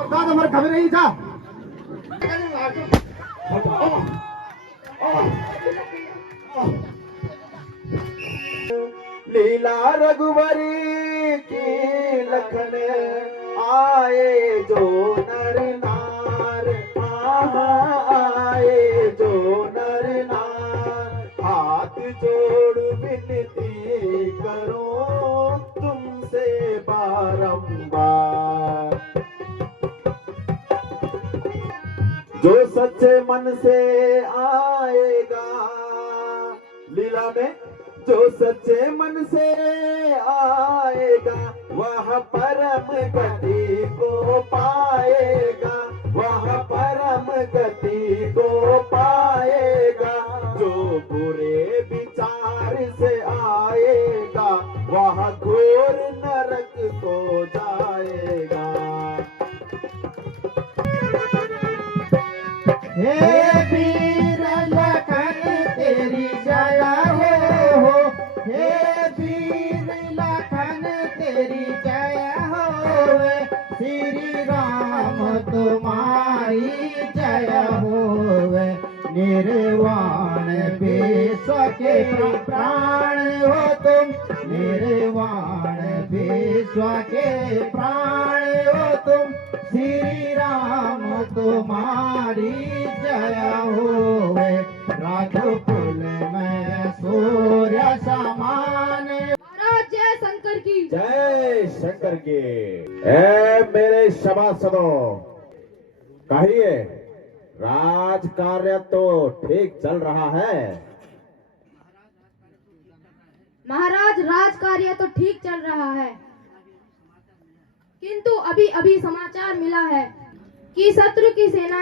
दादा मर खबर नहीं जा लीला रघुवरी की लखन आए जो नर नार आए जो नर नार हाथ जोड़ विनती करो तुमसे बारंबार जो सच्चे मन से आएगा लीला में जो सच्चे मन से आएगा वह परम गति को पाएगा वह परम गति को पाएगा जो बुरे विचार से आएगा वह घोर नरक को जाएगा। हे वीर लखन तेरी जय हो हे वीर लखन तेरी जय हो श्री राम तुम्हारी जय हो निर्वाण विश्व के प्राण हो तुम निर्वाण विश्व के प्राण हो तुम श्री राम तुम्हारी जय होवे राघुकुल में सूर्य समान। जय शंकर की जय शंकर की। ए मेरे सभासदों कहिए राज कार्य तो ठीक चल रहा है? महाराज राज कार्य तो ठीक चल रहा है किंतु अभी अभी समाचार मिला है कि शत्रु की सेना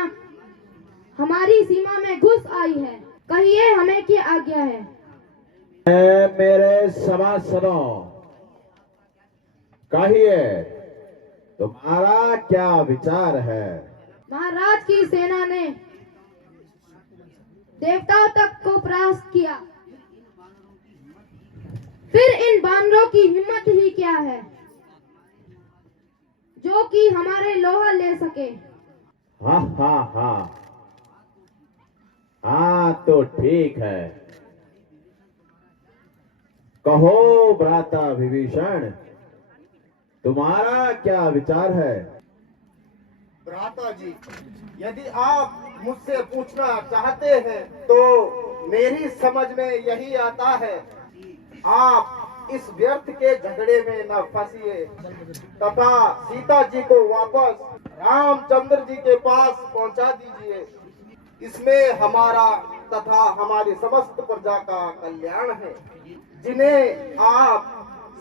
हमारी सीमा में घुस आई है। कहिए हमें क्या आज्ञा है? मेरे सभासदों कहिए तुम्हारा क्या विचार है? महाराज की सेना ने देवताओं तक को परास्त किया फिर इन बानरों की हिम्मत ही क्या है जो कि हमारे लोहा ले सके। हाँ हाँ हाँ हाँ तो ठीक है। कहो भ्राता विभीषण तुम्हारा क्या विचार है? भ्राता जी यदि आप मुझसे पूछना चाहते हैं तो मेरी समझ में यही आता है आप इस व्यर्थ के झगड़े में न फंसिए तथा सीता जी को वापस रामचंद्र जी के पास पहुंचा दीजिए। इसमें हमारा तथा हमारी समस्त प्रजा का कल्याण है। जिन्हें आप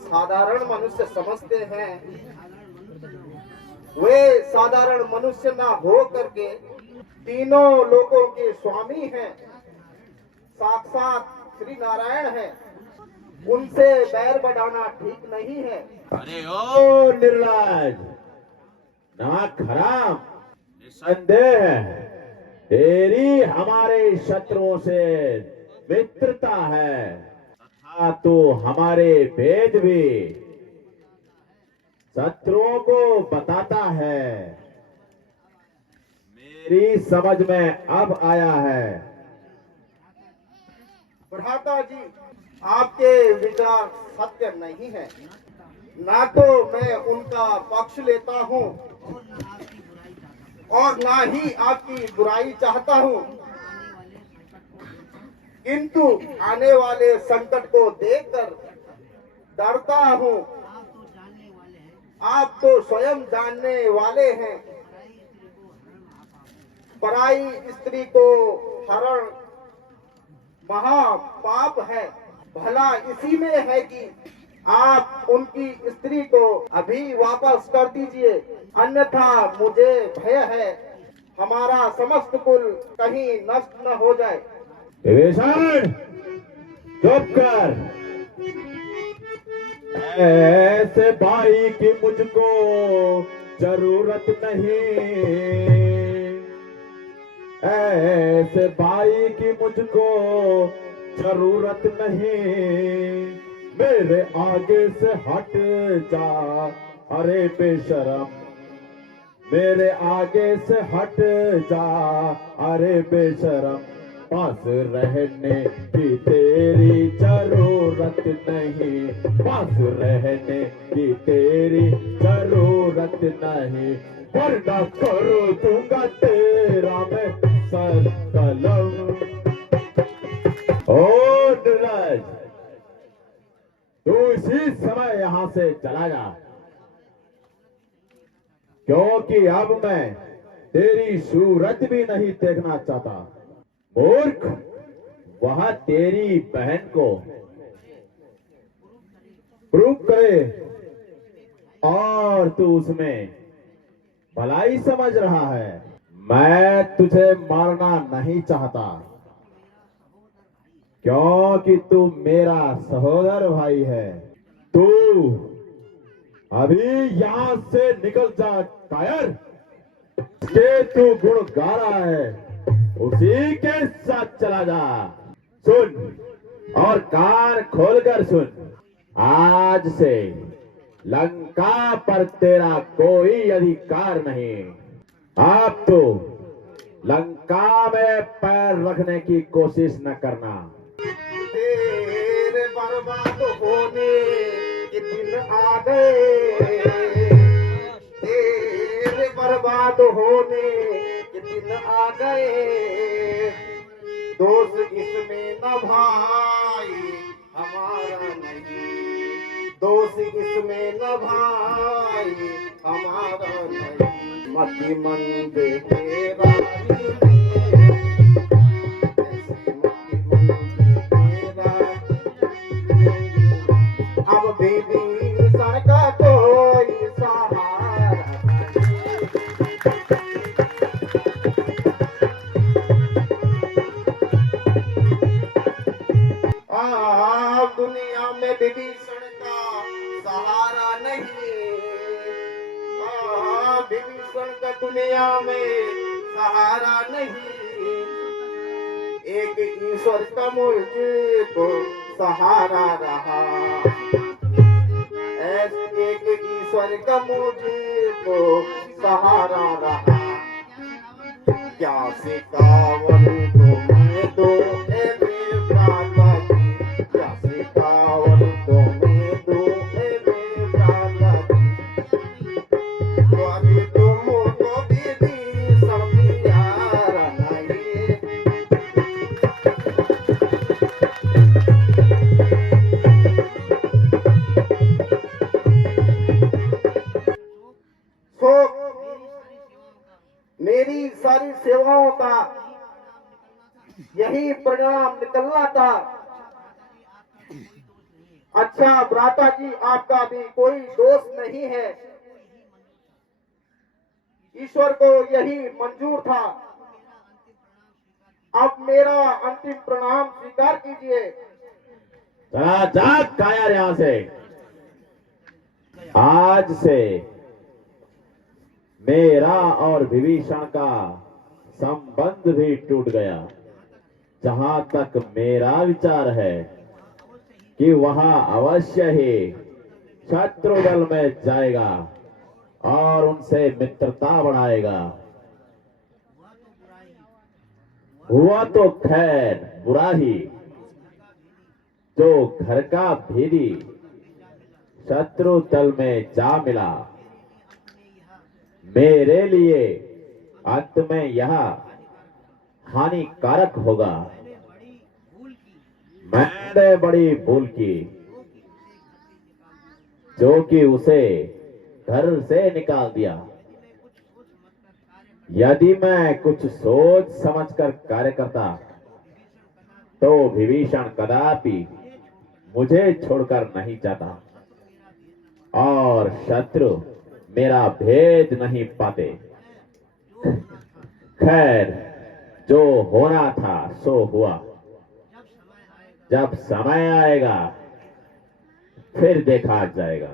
साधारण मनुष्य समझते हैं वे साधारण मनुष्य न हो करके तीनों लोकों के स्वामी हैं, साक्षात श्री नारायण हैं। उनसे बैर बढ़ाना ठीक नहीं है। अरे ओ निर्लज नाक हराम निसंदेह है तेरी हमारे शत्रुओं से मित्रता है तथा तो हमारे वेद भी शत्रुओं को बताता है। मेरी समझ में अब आया है। भ्राता जी आपके विचार सत्य नहीं है। ना तो मैं उनका पक्ष लेता हूँ और ना ही आपकी बुराई चाहता हूँ किंतु आने वाले संकट को देखकर डरता हूँ। आप तो स्वयं जानने वाले हैं पराई स्त्री को हरण महापाप है। भला इसी में है कि आप उनकी स्त्री को अभी वापस कर दीजिए अन्यथा मुझे भय है हमारा समस्त कुल कहीं नष्ट न हो जाए। विभीषण चुप कर। ऐसे भाई की मुझको जरूरत नहीं ऐसे भाई की मुझको जरूरत नहीं। मेरे आगे से हट जा अरे बेशरम मेरे आगे से हट जा, अरे बेशरम, पास रहने की तेरी जरूरत नहीं, पास रहने की तेरी जरूरत नहीं, वरना कर दूंगा तेरा मैं सर कलम। ओ नीरज, तू इसी समय यहां से चला जा, क्योंकि अब मैं तेरी सूरत भी नहीं देखना चाहता। मूर्ख, वह तेरी बहन को प्रूव करे और तू उसमें भलाई समझ रहा है। मैं तुझे मारना नहीं चाहता, क्योंकि तू मेरा सहोदर भाई है। तू अभी यहां से निकल जा कायर, के तू गुण गा रहा है उसी के साथ चला जा। सुन और कान खोलकर सुन, आज से लंका पर तेरा कोई अधिकार नहीं। अब तो लंका में पैर रखने की कोशिश न करना। तेरे बर्बाद होने के दिन आ गए, तेरे बर्बाद होने के दिन आ गए। दोष इसमें न भाई हमारा नहीं, दोष इसमें न भाई हमारा नहीं। मति मंद तेरा अब विभीषण का कोई सहारा अब दुनिया में विभीषण का सहारा नहीं। विभीषण का दुनिया में सहारा नहीं। एक ईश्वर का मुझे को सहारा रहा, ऐसे एक ईश्वर का मुझे को सहारा रहा। क्या सिकावन तुम्हें दो ए बेवफा की, क्या सिकावन तुम्हें दो ए बेवफा की। तो अभी तुमको विभीषण प्यारा नहीं। मेरी सारी सेवाओं का यही परिणाम निकलना था। अच्छा भ्राता जी, आपका भी कोई दोष नहीं है, ईश्वर को यही मंजूर था। अब मेरा अंतिम प्रणाम स्वीकार कीजिए। चला जा कायर यहां से। आज से मेरा और विभीषण का संबंध भी टूट गया। जहां तक मेरा विचार है कि वह अवश्य ही शत्रु दल में जाएगा और उनसे मित्रता बढ़ाएगा। हुआ तो खैर बुरा ही, जो घर का भेदी शत्रु दल में जा मिला। मेरे लिए अंत में यह हानिकारक होगा। मैंने बड़ी भूल की, जो कि उसे घर से निकाल दिया। यदि मैं कुछ सोच समझकर कार्य करता तो विभीषण कदापि मुझे छोड़कर नहीं जाता और शत्रु मेरा भेद नहीं पाते। खैर, जो होना था सो हुआ। जब समय आएगा फिर देखा जाएगा।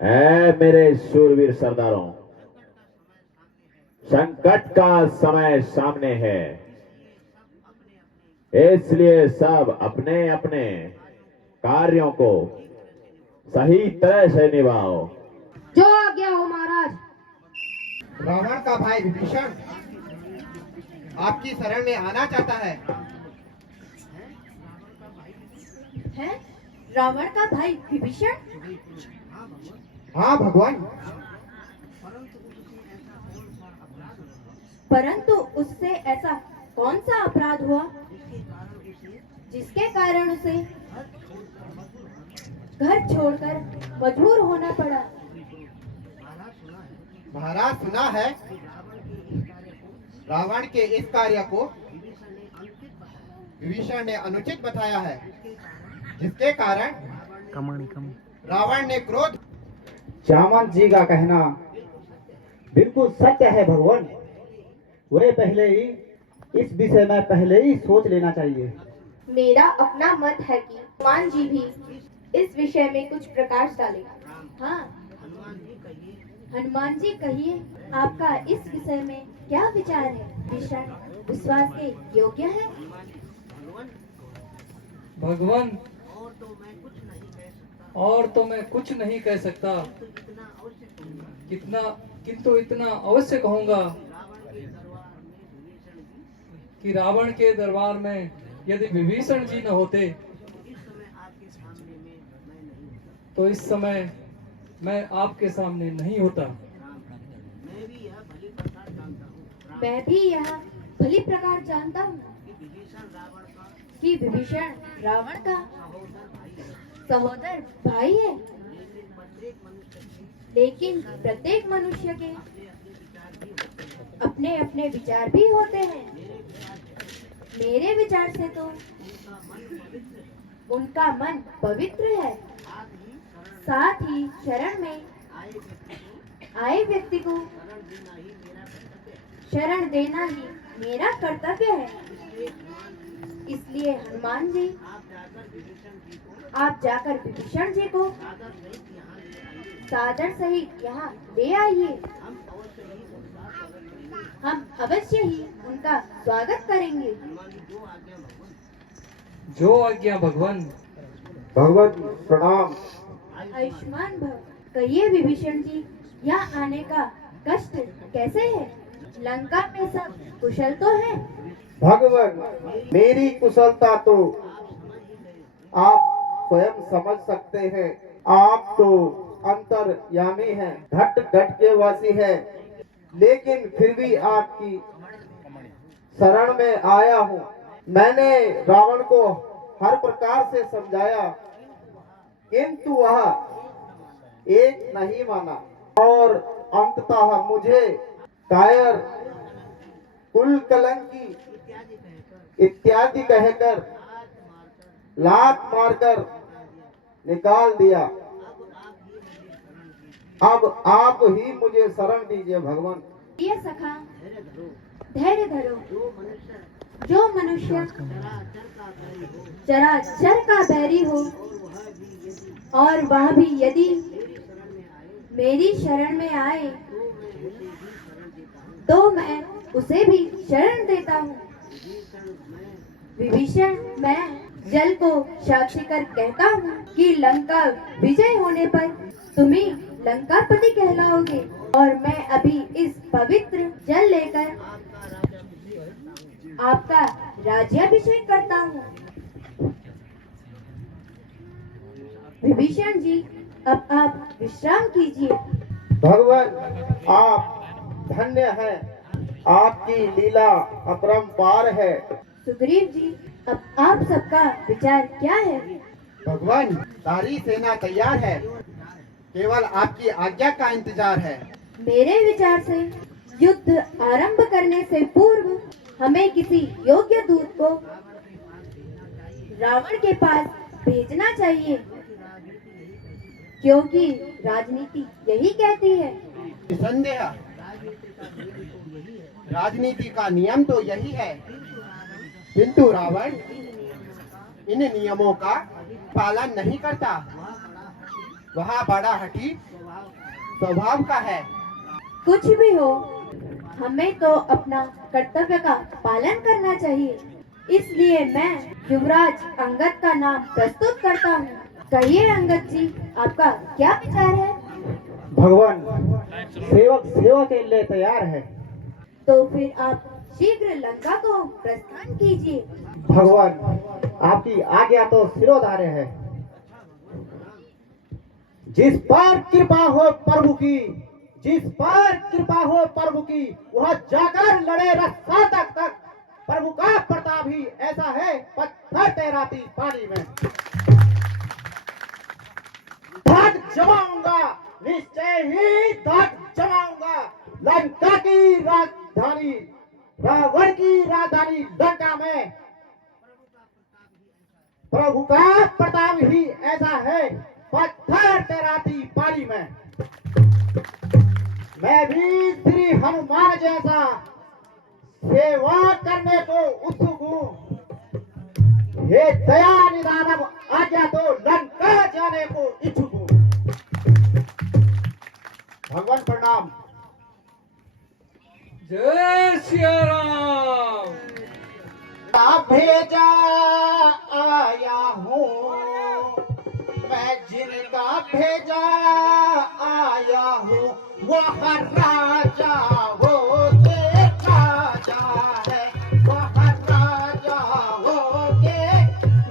ऐ मेरे शूरवीर सरदारों, संकट का समय सामने है, इसलिए सब अपने अपने कार्यों को सही तरह से निभाओ। जो आज्ञा हो महाराज। रावण का भाई विभीषण आपकी शरण में आना चाहता है। है रावण का भाई विभीषण? हाँ भगवान। परंतु उससे ऐसा कौन सा अपराध हुआ जिसके कारण उसे घर छोड़कर मजबूर होना पड़ा? महाराज सुना है रावण के इस कार्य को विभीषण ने अनुचित बताया है, जिसके कारण रावण ने क्रोध। जामवंत जी का कहना बिल्कुल सत्य है भगवान। वे पहले ही इस विषय में पहले ही सोच लेना चाहिए। मेरा अपना मत है कि हनुमान जी भी इस विषय में कुछ प्रकाश डाले। हाँ, हनुमान जी कहिए, आपका इस विषय में क्या विचार है? विभीषण विश्वास के योग्य है? भगवान, और तो मैं कुछ नहीं कह सकता, किंतु इतना अवश्य कहूंगा कि रावण के दरबार में यदि विभीषण जी न होते तो इस समय मैं आपके सामने नहीं होता। मैं भी यह भली प्रकार जानता हूँ कि विभीषण रावण का सहोदर भाई है, लेकिन प्रत्येक मनुष्य के अपने अपने विचार भी होते हैं। मेरे विचार से तो उनका मन पवित्र है, साथ ही शरण में आए व्यक्ति को शरण देना ही मेरा कर्तव्य है। इसलिए हनुमान जी, आप जाकर विभीषण जी को सादर सहित यहाँ ले आइए। हम अवश्य ही उनका स्वागत करेंगे। जो आज्ञा भगवान। भगवान प्रणाम। आयुष्मान भव। कहिए विभीषण जी, यहाँ आने का कष्ट कैसे है? लंका में सब कुशल तो है? भगवान, मेरी कुशलता तो आप स्वयं समझ सकते हैं। आप तो अंतर्यामी हैं, घट घट के वासी हैं, लेकिन फिर भी आपकी शरण में आया हूँ। मैंने रावण को हर प्रकार से समझाया, किंतु वह एक नहीं माना और अंततः मुझे कायर, कुल कलंकी इत्यादि कहकर लात मारकर निकाल दिया। अब आप ही मुझे शरण दीजिए भगवान। ये सखा, धैर्य धरो। जो मनुष्य चराचर का बैरी हो और वह भी यदि मेरी शरण में आए तो मैं उसे भी शरण देता हूँ। विभीषण, मैं जल को साक्षी कर कहता हूँ कि लंका विजय होने पर तुम ही लंकापति कहलाओगे, और मैं अभी इस पवित्र जल लेकर आपका राज्याभिषेक करता हूँ। विभीषण जी, अब आप विश्राम कीजिए। भगवान, आप धन्य हैं, आपकी लीला अपरंपार है। सुग्रीव जी, अब आप सबका विचार क्या है? भगवान, सारी सेना तैयार है, केवल आपकी आज्ञा का इंतजार है। मेरे विचार से युद्ध आरंभ करने से पूर्व हमें किसी योग्य दूत को रावण के पास भेजना चाहिए, क्योंकि राजनीति यही कहती है। निसंदेह राजनीति का नियम तो यही है, किंतु रावण इन नियमों का पालन नहीं करता। वह बड़ा हठी स्वभाव का है। कुछ भी हो, हमें तो अपना कर्तव्य का पालन करना चाहिए। इसलिए मैं युवराज अंगद का नाम प्रस्तुत करता हूँ। कहिए अंगद जी, आपका क्या विचार है? भगवान, सेवक सेवा के लिए तैयार है। तो फिर आप शीघ्र लंका को प्रस्थान कीजिए। भगवान, आपकी आज्ञा तो सिरोधार्य है। जिस पर कृपा हो प्रभु की, जिस पर कृपा हो प्रभु की, वह जाकर लड़े रस्सा तक। प्रभु का प्रताप ही ऐसा है, पत्थर तैराती पानी में। दाग जमाऊंगा, निश्चय ही दाग जमाऊंगा। लंका की राजधानी, रावण की राजधानी लंका में प्रभु का प्रताप ही ऐसा है, पत्थर तैराती पानी में। मैं भी श्री हनुमान जैसा सेवा करने को उत्सुक हूँ। हे दया निधानम आज्ञा तो लंका जाने को इच्छुक हूँ। भगवान प्रणाम। जय सिया राम। भेजा आया हूँ मैं, जिनका भेजा आया हूँ वह राजा हो के राजा है, वह राजा हो के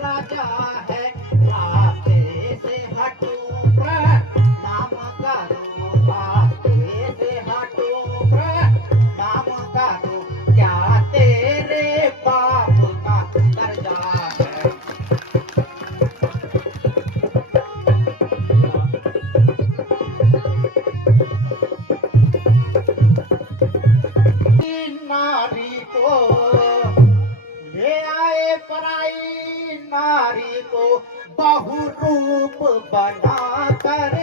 राजा है। रास्ते से हटूं प्रणाम करूं, रास्ते से हटूं प्रणाम करूं, क्या तेरे बाप का कर्जा है। नारी को ले आए पराई नारी को, बहु रूप बना कर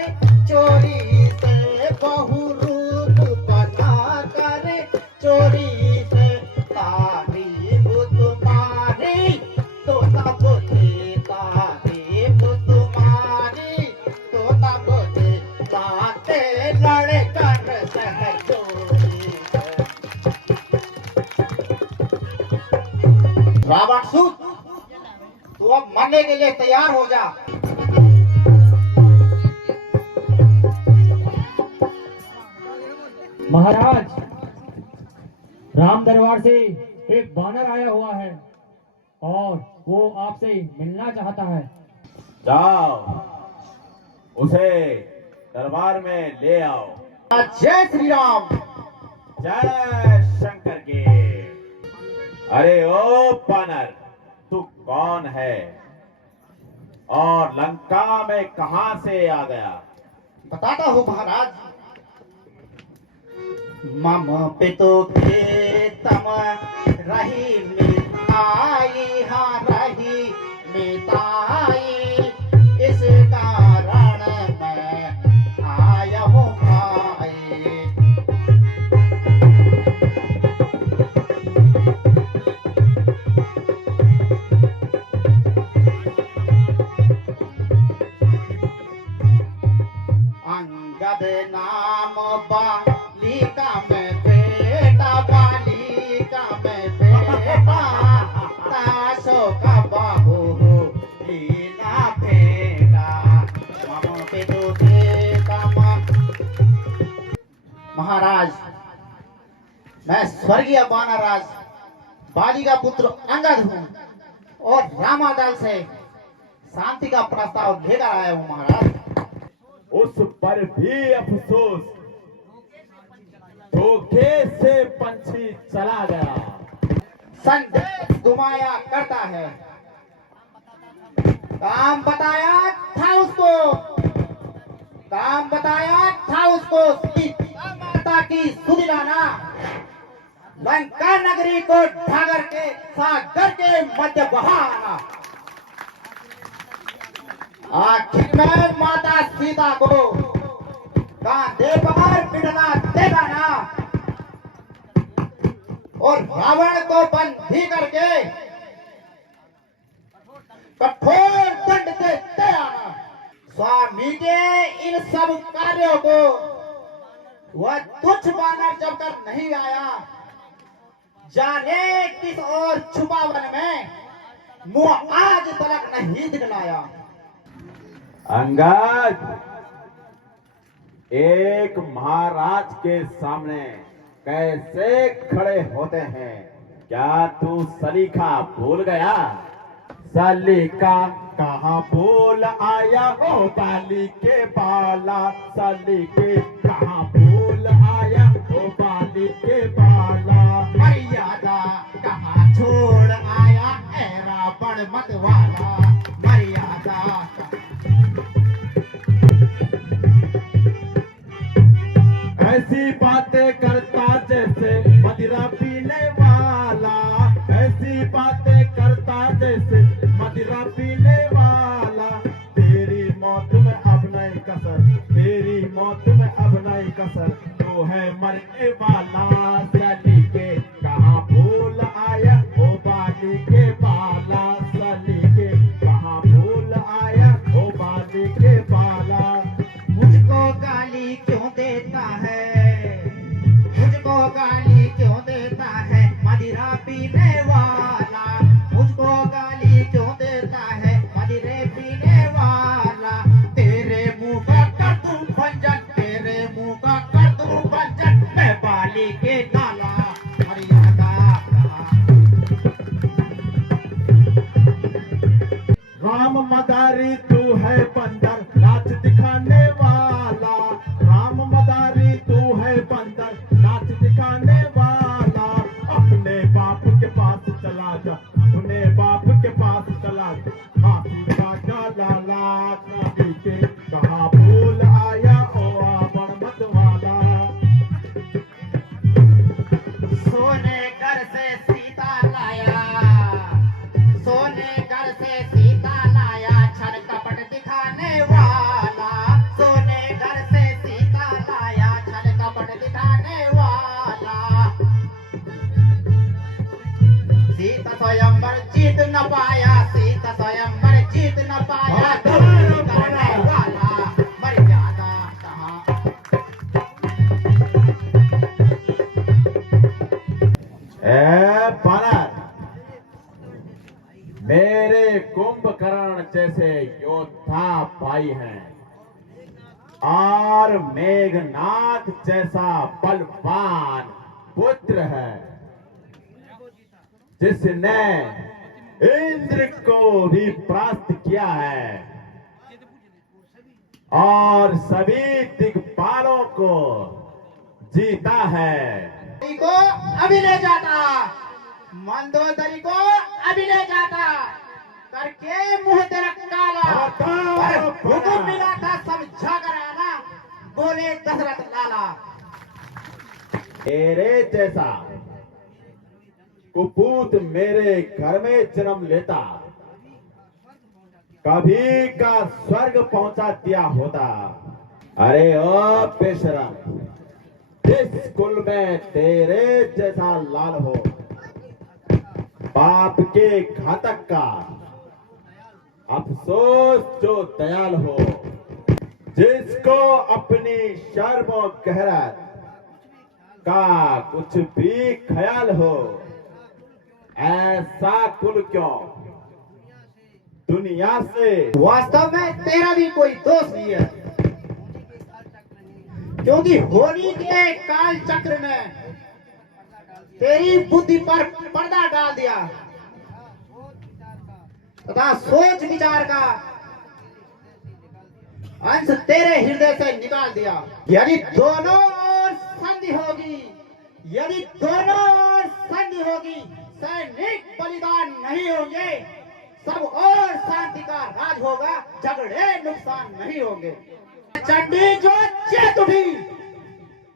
चोरी से, बहु रूप बना कर चोरी से। तारीफ तुम्हारी तो तब थे, तारीफ तुम्हारी तो तब थे, बातें लड़ कर सहचोरी है। रावण सूत, तू अब मरने के लिए तैयार हो जा। महाराज, राम दरबार से एक बानर आया हुआ है और वो आपसे मिलना चाहता है। जाओ, उसे दरबार में ले आओ। जय श्री राम। जय शंकर के। अरे ओ बानर, तू कौन है और लंका में कहां से आ गया? बताता हूँ महाराज। मम पितु खेतम रही मिताई, हाँ रही मिताई, इस कारण मैं आया हूँ भाई। अंगद नाम बालिका में बेटा, बालिका में बेटा, ताशो का बाहु लीना बेटा, मम पितु खेतम। महाराज, मैं स्वर्गीय बानरराज बाली का पुत्र अंगद हूँ और रामादल से शांति का प्रस्ताव लेकर आया हूँ महाराज। उस पर भी अफसोस, धोखे से पंछी चला गया। संदेश घुमाया करता है। काम बताया था उसको, काम बताया था उसको, सीता माता की सुदिलाना, लंका नगरी को ढाकर के सागर के मध्य बहाना। आखिर में माता सीता को कांधे पर बिठा देगा ना, और रावण को बंदी करके कठोर दंड देते आना। स्वामी के इन सब कार्यों को वह तुच्छ बानर जब तक नहीं आया, जाने किस और छुपावन में मुंह आज तक नहीं दिखलाया। अंगद, एक महाराज के सामने कैसे खड़े होते हैं। क्या तू सलीका भूल गया? सलीका कहाँ भूल आया ओ बाली के बाला, सलीके कहाँ भूल आया ओ बाली के बाला। मर्यादा कहाँ छोड़ आया ए रावण मत वाला, मर्यादा ऐसी बातें करता जैसे मदिरा पीने वाला, ऐसी बातें करता जैसे मदिरा पीने वाला। तेरी मौत में अब नहीं कसर, तेरी मौत में अब नहीं कसर, तो है मरने वाला। सलीके कहाँ भूल आया ओ बाली के बाला, सलीके कहाँ भूल आया ओ बाली के बाला। मुझको गाली क्यों देता है, मुझको गाली क्यों देता है मदिरा पीने वाला, मुझको गाली क्यों देता है मदिरे पीने वाला। तेरे मुंह का कर दूं भंजन, तेरे मुंह का कर दूं भंजन, मैं बाली के नाला। मर्यादा राम मदारी तू है बंदर नाच दिखाने वाला, राम मदारी तू है बंदर नाच दिखाने वाला। अपने बाप के पास चला जा, अपने बाप के पास चला जा, फांसी का लाला। सलीके कहाँ भूल आया ओ रावण मत वाला। सोने घर से सीता लाया, सोने घर से सीता लाया, छल कपट दिखाने वाला। सोने घर से सीता लाया, छल कपट दिखाने वाला। सीता स्वयंवर जीत न पाया, सीता स्वयंवर जीत न पाया, दोस्ती करने वाला। मर्यादा कहाँ ए बानर, मेरे कुंभकर्ण जैसे योद्धा भाई हैं और मेघनाथ जैसा बलवान पुत्र है, जिसने इंद्र को भी परास्त किया है और सभी दिक्पालों को जीता है। को अभी ले जाता, मंदोदरी को अभी ले जाता, करके मुंह तेरा काला। पर हुक्म मिला था समझा कर आना, बोले दशरथ लाला। तेरे जैसा कुपूत मेरे घर में जन्म लेता, कभी का स्वर्ग पहुंचा दिया होता। अरे ओ बेशरम, जिस कुल में तेरे जैसा लाल हो, पाप के घातक का अफसोस जो दयाल हो, जिसको अपनी शर्म और गहरत का कुछ भी ख्याल हो, ऐसा कुल क्यों दुनिया से। वास्तव में तेरा भी कोई दोष नहीं है, क्योंकि होली के काल चक्र ने तेरी बुद्धि पर पर्दा डाल दिया तथा सोच विचार का अंश तेरे हृदय से निकाल दिया। यदि दोनों ओर संधि होगी, यदि दोनों ओर संधि होगी, सैनिक बलिदान नहीं होंगे, सब और शांति का राज होगा, झगड़े नुकसान नहीं होंगे। चंडी जो चेत उठी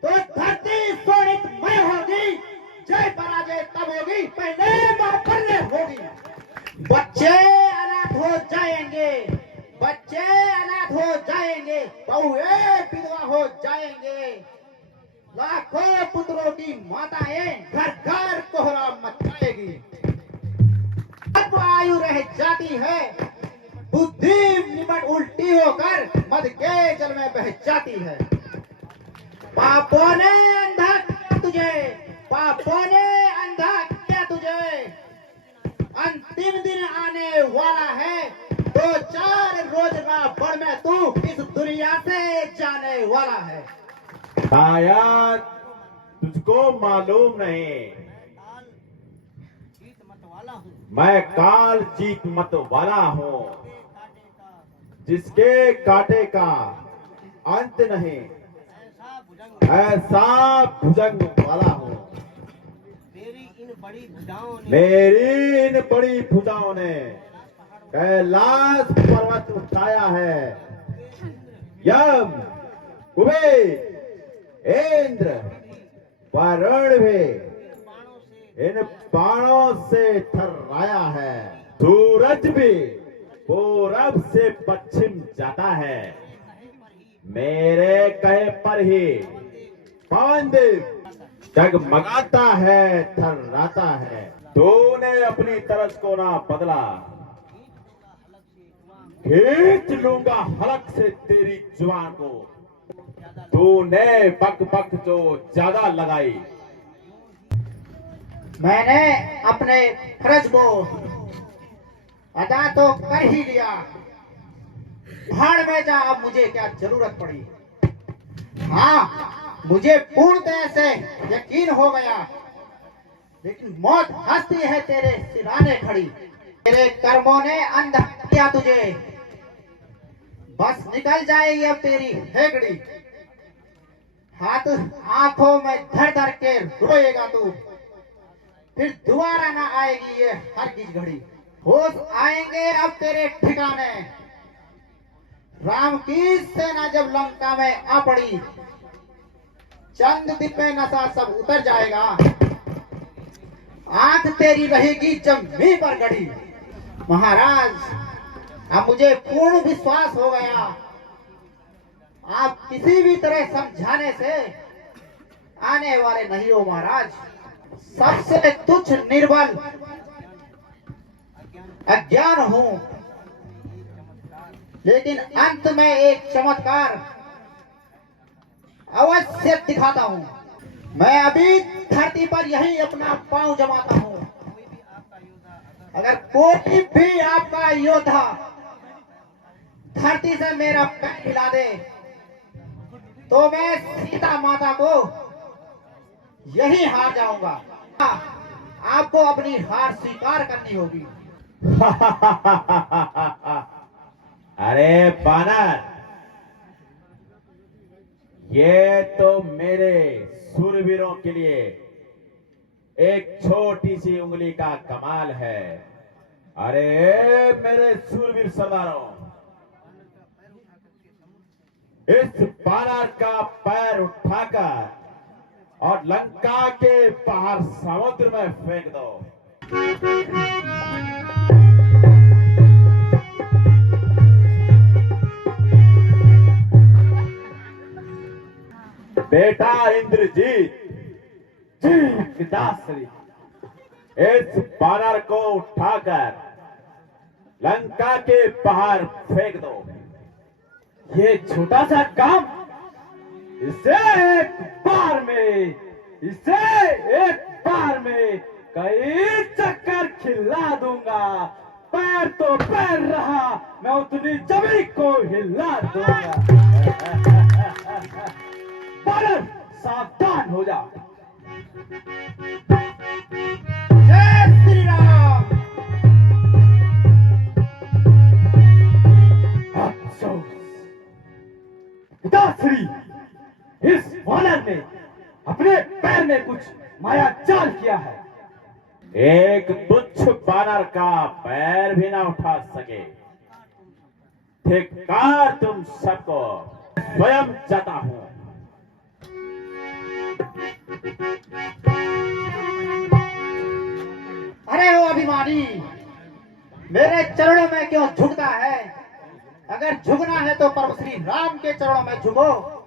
तो धरती शोणितमय होगी, जय पराजय तब होगी, पहले मापल्य होगी। बच्चे अनाथ हो जाएंगे, बच्चे अनाथ हो जाएंगे, बहुएं विधवा हो जाएंगे, लाखों पुत्रों की माताएं घर घर कोहरा मचाएगी। अब आयु रह जाती है, बुद्धि निमट उल्टी होकर मद के जल में बह जाती है। पापों ने अंधा किया तुझे, पापों ने अंधा किया तुझे, अंतिम दिन आने वाला है, 2-4 रोज रावण में तू इस दुनिया से जाने वाला है। शायद तुझको मालूम नहीं, मैं काल जीत मत वाला हूँ, जिसके कांटे का अंत नहीं, ऐसा भुजंग वाला हूँ। मेरी इन बड़ी भुजाओं ने कैलाश पर्वत उठाया है। यम, कुबेर, इंद्र, वरुण भी इन बाणों से थर्राया है। सूरज भी पूरब से पश्चिम जाता है, मेरे कहे पर ही पवन देव जगमगाता है, थर्राता है। तूने अपनी तरस को ना बदला, खींच लूंगा हलक से तेरी जुबान को। तूने बक बक जो ज्यादा लगाई, मैंने अपने फर्ज को अदा तो कर ही लिया। भाड़ में जा, अब मुझे क्या जरूरत पड़ी। हाँ, मुझे पूर्णतः से यकीन हो गया, लेकिन मौत हंसती है तेरे सिराने खड़ी। तेरे कर्मों ने अंधा किया तुझे, बस निकल जाएगी अब तेरी हेगड़ी। हाथ आंखों में धर धर के रोएगा तू, फिर दोबारा ना आएगी ये हरगिज घड़ी। होश आएंगे अब तेरे ठिकाने, राम की सेना जब लंका में आ पड़ी। चंद दिन में नशा सब उतर जाएगा, आंख तेरी रहेगी जमीन पर गड़ी। महाराज, अब मुझे पूर्ण विश्वास हो गया, आप किसी भी तरह समझाने से आने वाले नहीं हो महाराज। सबसे तुच्छ निर्बल अज्ञान हूं, लेकिन अंत में एक चमत्कार अवश्य दिखाता हूं। मैं अभी धरती पर यही अपना पांव जमाता हूं। अगर कोई भी आपका योद्धा धरती से मेरा पैर हिला दे, तो मैं सीता माता को यही हार जाऊंगा। आपको अपनी हार स्वीकार करनी होगी। अरे बानर, ये तो मेरे सूरवीरों के लिए एक छोटी सी उंगली का कमाल है। अरे मेरे सूरवीर सरदारों, इस बानर का पैर उठाकर और लंका के बाहर समुद्र में फेंक दो। बेटा इंद्रजीत, पिताश्री, इस बानर को उठाकर लंका के बाहर फेंक दो। ये छोटा सा काम, इसे एक बार में कई चक्कर खिला दूंगा। पैर तो पैर रहा, मैं उतनी जमीन को हिला दूंगा। बानर, सावधान हो जा। जय श्री राम। पिताश्री, इस वानर ने अपने पैर में कुछ माया जाल किया है। एक तुच्छ बानर का पैर भी ना उठा सके। धिक्कार तुम सबको, स्वयं जाता हूं। अरे हो अभिमानी, मेरे चरणों में क्यों झुकता है? अगर झुकना है तो प्रभु श्री राम के चरणों में झुको,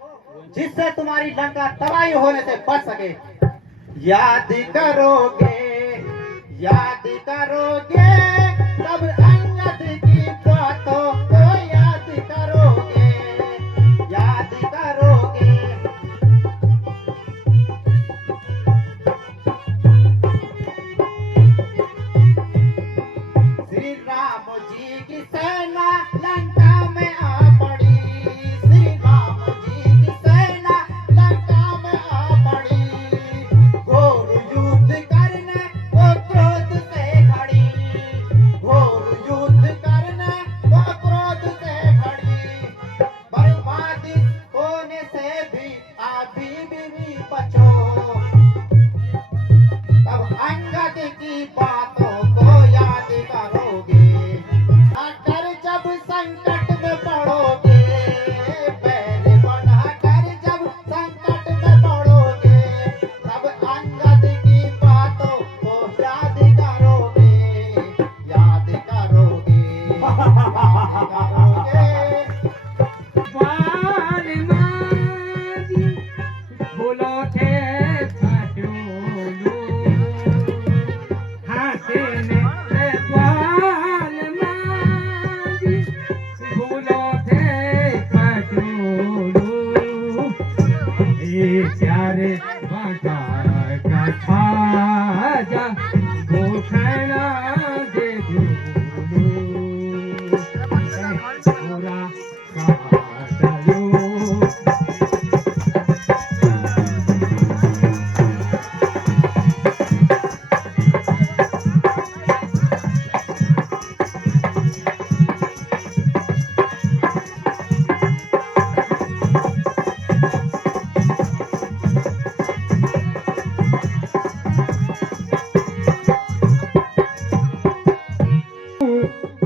जिससे तुम्हारी लंका तबाही होने से बच सके। याद करोगे तब अंगद की बातों को याद करोगे। श्री राम जी की सेना लंका में आ पड़ी। फूलो थे फटूलू हाथे में पाल मांगी फूलो थे फटूलू ये प्यारे बाटा का खाजा गोखना दे दूलू पूरा काटलो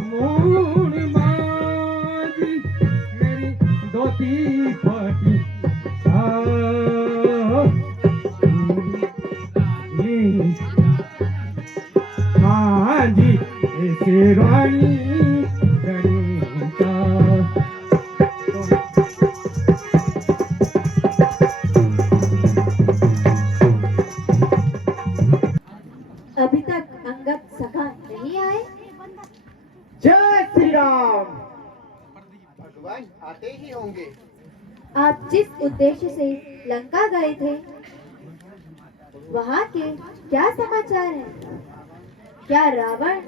मूड माजी मेरी धोती फटी हाँ जी शेरवानी अभी तक अंगद सखा नहीं आए। जय श्री राम। भगवान आते ही होंगे। आप जिस उद्देश्य से लंका गए थे वहाँ के क्या समाचार हैं? क्या रावण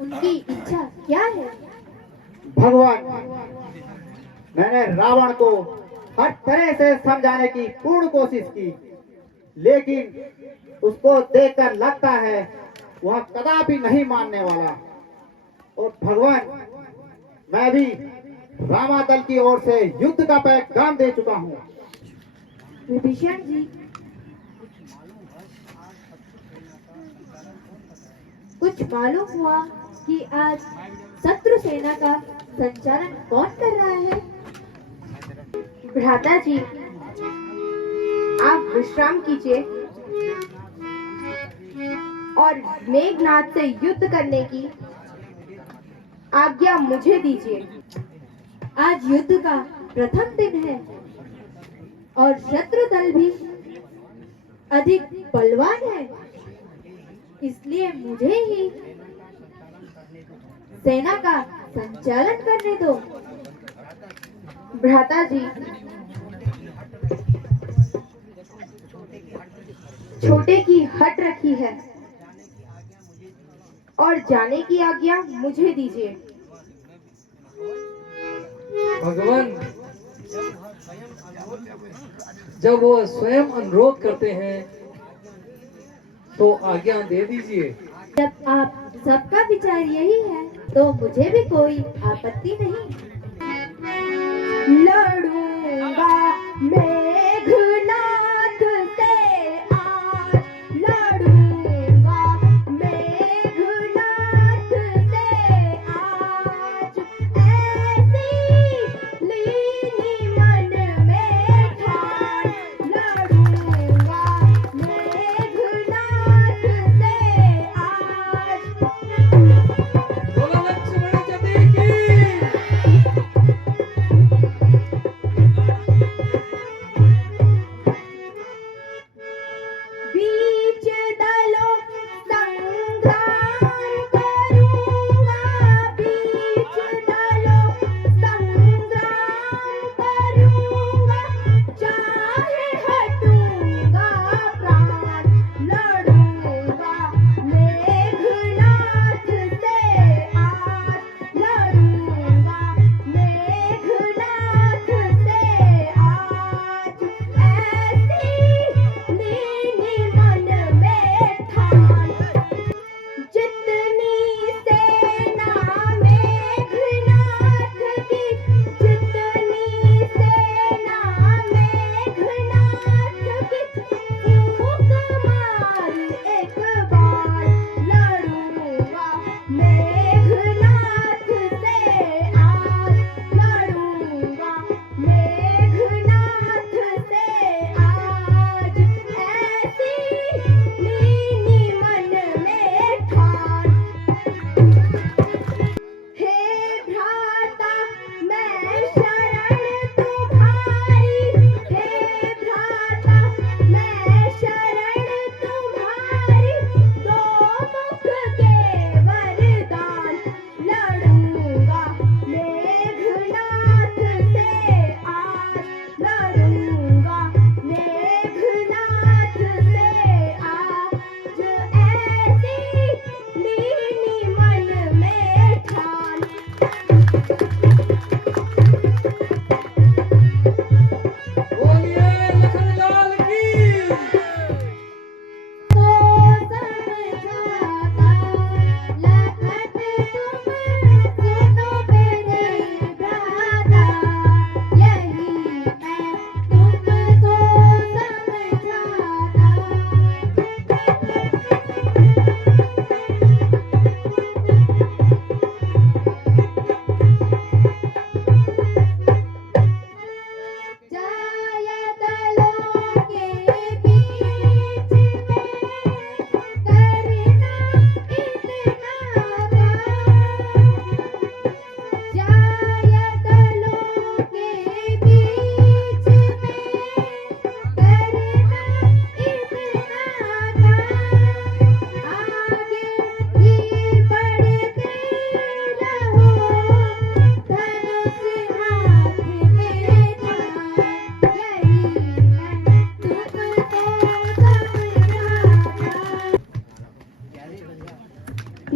उनकी इच्छा क्या है? भगवान, मैंने रावण को हर तरह से समझाने की पूर्ण कोशिश की, लेकिन उसको देखकर लगता है वह कदापि नहीं मानने वाला। और भगवान, मैं भी रामादल की ओर से युद्ध का पैगाम दे चुका हूँ। विभीषण जी, कुछ मालूम हुआ कि आज शत्रु सेना का संचालन कौन कर रहा है? भ्राता जी, आप विश्राम कीजिए और मेघनाद से युद्ध करने की आज्ञा मुझे दीजिए। आज युद्ध का प्रथम दिन है और शत्रु दल भी अधिक बलवान है, इसलिए मुझे ही सेना का संचालन करने दो। भ्राता जी, छोटे की हट रखी है और जाने की आज्ञा मुझे दीजिए। भगवान, जब वो स्वयं अनुरोध करते हैं तो आज्ञा दे दीजिए। जब आप सबका विचार यही है तो मुझे भी कोई आपत्ति नहीं। लड़ूंगा मेघनाद से आज, लड़ूंगा मेघनाद से आज, ऐसी लीनी मन में ठान, लड़ूंगा मेघनाद से आज। बोलो लक्ष्मण जी की।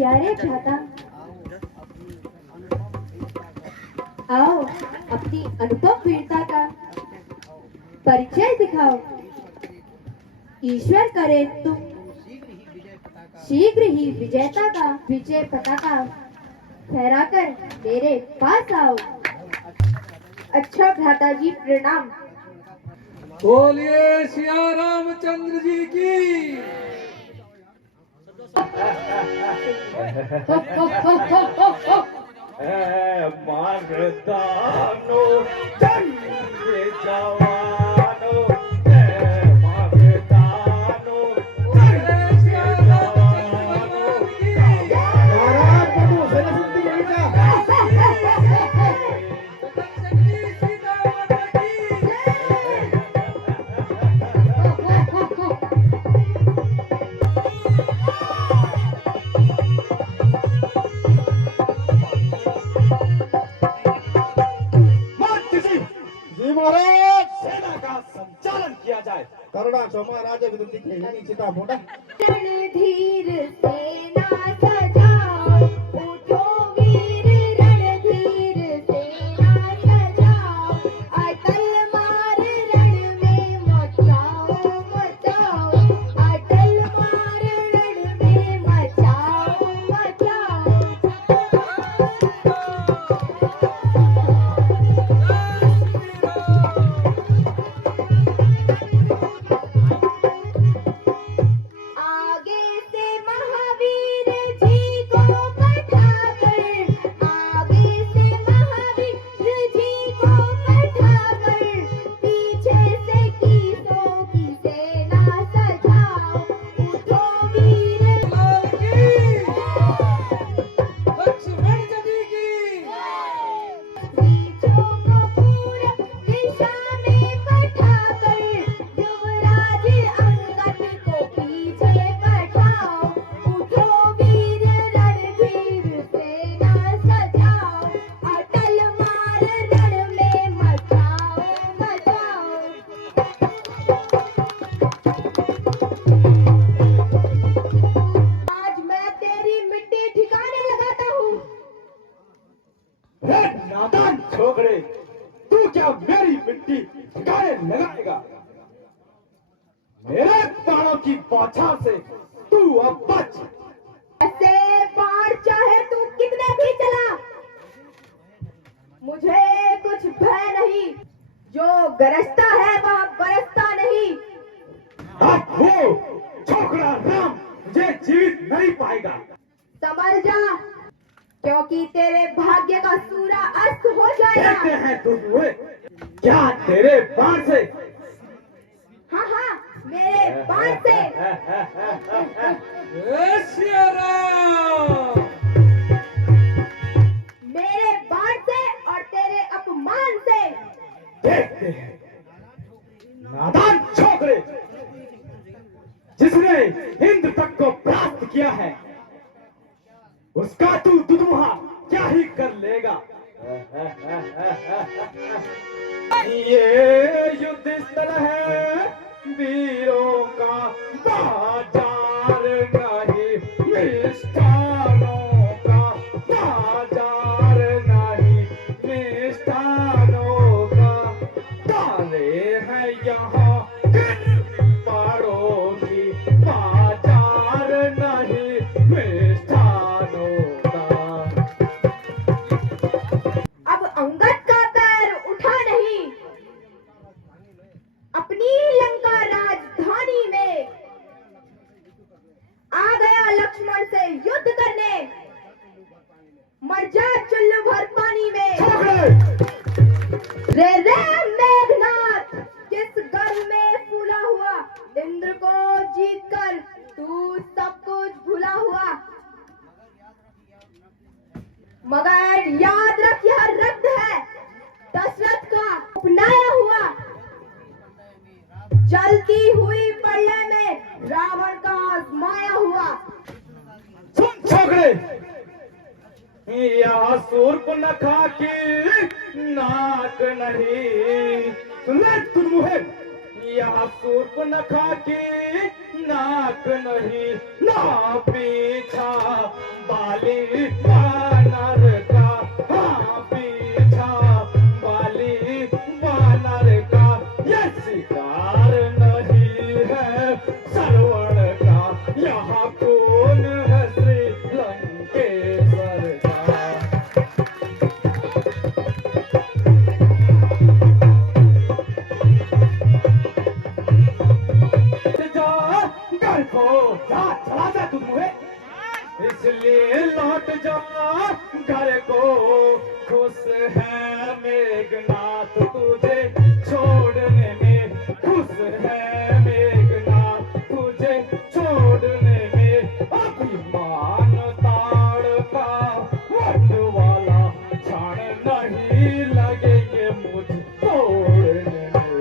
प्यारे भ्राता, आओ अपनी अनुपम वीरता का परिचय दिखाओ। ईश्वर करे तुम शीघ्र ही विजेता का विजय पताका फहराकर मेरे पास आओ। अच्छा भ्राता जी, प्रणाम। बोलिए सिया रामचंद्र जी की। मांगतानो जंगे जवानो, मांगतानो जंगे जवानो। महाराज प्रभु सेनापति जी का जी महाराज, सेना का संचालन किया जाए। करुणा क्षमा राजा विद्युत खेलनी चिता मोटा रणधीर सेना सजाओ, उठो वीर रणधीर सेना सजाओ, अटल मार रण में मचाओ मचाओ, अटल मार रण में मचाओ मचाओ। आगे से महावीर जी को पठाकर, आगे से महावीर जी को पठाकर, पीछे से कीसों की सेना सजाओ, उठो वीर लक्ष्मण जी की। बीचों को पूरब दिशा में पठाकर, युवराज अंगद को पीछे पठाओ, उठो वीर रणधीर सेना सजाओ, अटल मार रण में मचाओ मचाओ। आज मैं तेरी मिट्टी ठिकाने लगाता हूँ। हे नादान छोकरे, तू क्या मेरी मिट्टी ठिकाने लगाएगा? मेरे बाणों की बौछार से तू अब बच। ऐसे बाढ़ चाहे तू कितने भी चला, मुझे कुछ भय नहीं। जो गरजता है वह बरसता नहीं। अब वो छोकरा राम मुझे जीवित नहीं पाएगा। संभल जा, क्योंकि तेरे भाग्य का सूरा अस्त हो कहते जाएगा। हैं तुम हुए क्या तेरे बाण से? हाँ हाँ, मेरे बाण से। जय सिया राम। मेरे बाण से और तेरे अपमान से। देखते हैं नादान छोकरे, जिसने हिंद तक को प्राप्त किया है, उसका तू दुदुहा क्या ही कर लेगा। ये युद्ध स्थल है वीरों का बाजार नहीं, मिष्ठानों का बाजार नहीं, मिष्ठानों का ताले हैं यहाँ किरपाड़ों की बाजार नहीं, मिष्ठानों का। अब अंगद का पैर उठा नहीं। अपनी लंका राजधानी में आ गया लक्ष्मण से युद्ध करने। मर जा चुल्लू भर पानी में। रे रे मेघनाथ, किस गर्व में फूला हुआ, इंद्र को जीतकर तू सब कुछ भूला हुआ। मगर याद रख, यह रक्त है दशरथ का अपनाया हुआ। जलती हुई पल्ले में रावण का आजमाया हुआ। सुन छोकरे, यह सूर्पनखा की नाक नहीं। सुन ले तुम मुहे, यह सूर्पनखा की नाक नहीं, ना पीछा बाली बानर का, हाँ पीछा बाली बानर का, ये शिकार नहीं है सरवण का, यहाँ कौन है श्री लंकेश्वर का। जा घर को जा, चला जा तुम मुझे, इसलिए लौट जा घर को, खुश है मेघनाथ तुझे छोड़ने में, खुश है मेघनाथ तुझे छोड़ने में, अभिमान ताड़ का वट वाला क्षण नहीं लगेंगे मुझ तोड़ने में।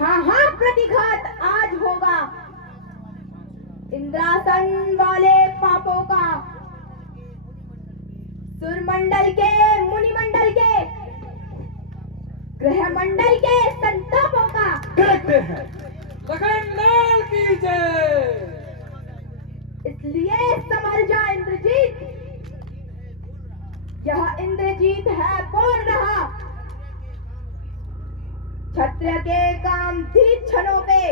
हाँ हाँ, प्रतिघात आज होगा इंद्रासन वाले पापों का, सुरमंडल के, मुनिमंडल के, ग्रहमंडल के संतापों का। देखते हैं लखनलाल की जय। इसलिए संभल जा इंद्रजीत, यह इंद्रजीत है बोल रहा, क्षत्रिय के काम क्षणों पे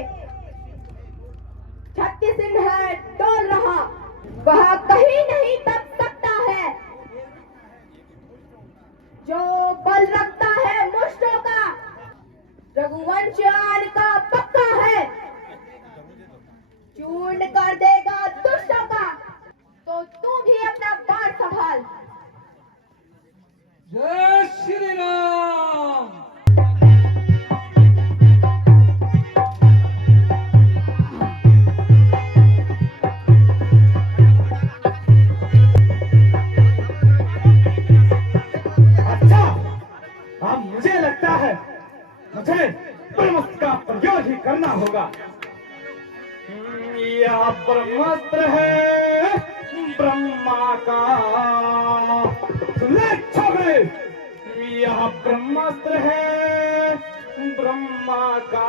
36 सिंह है डोल रहा, वह कहीं नहीं दब सकता है जो बल रखता है मुष्टों का, रघुवंश आन का पक्का है, चूर्ण कर देगा दुष्टों का, तो तू भी अपना बाण संभाल। जय श्री राम। मुझे लगता है मुझे ब्रह्मास्त्र का प्रयोग ही करना होगा। यह ब्रह्मास्त्र है ब्रह्मा का, ले छोकरे, यह ब्रह्मास्त्र है ब्रह्मा का,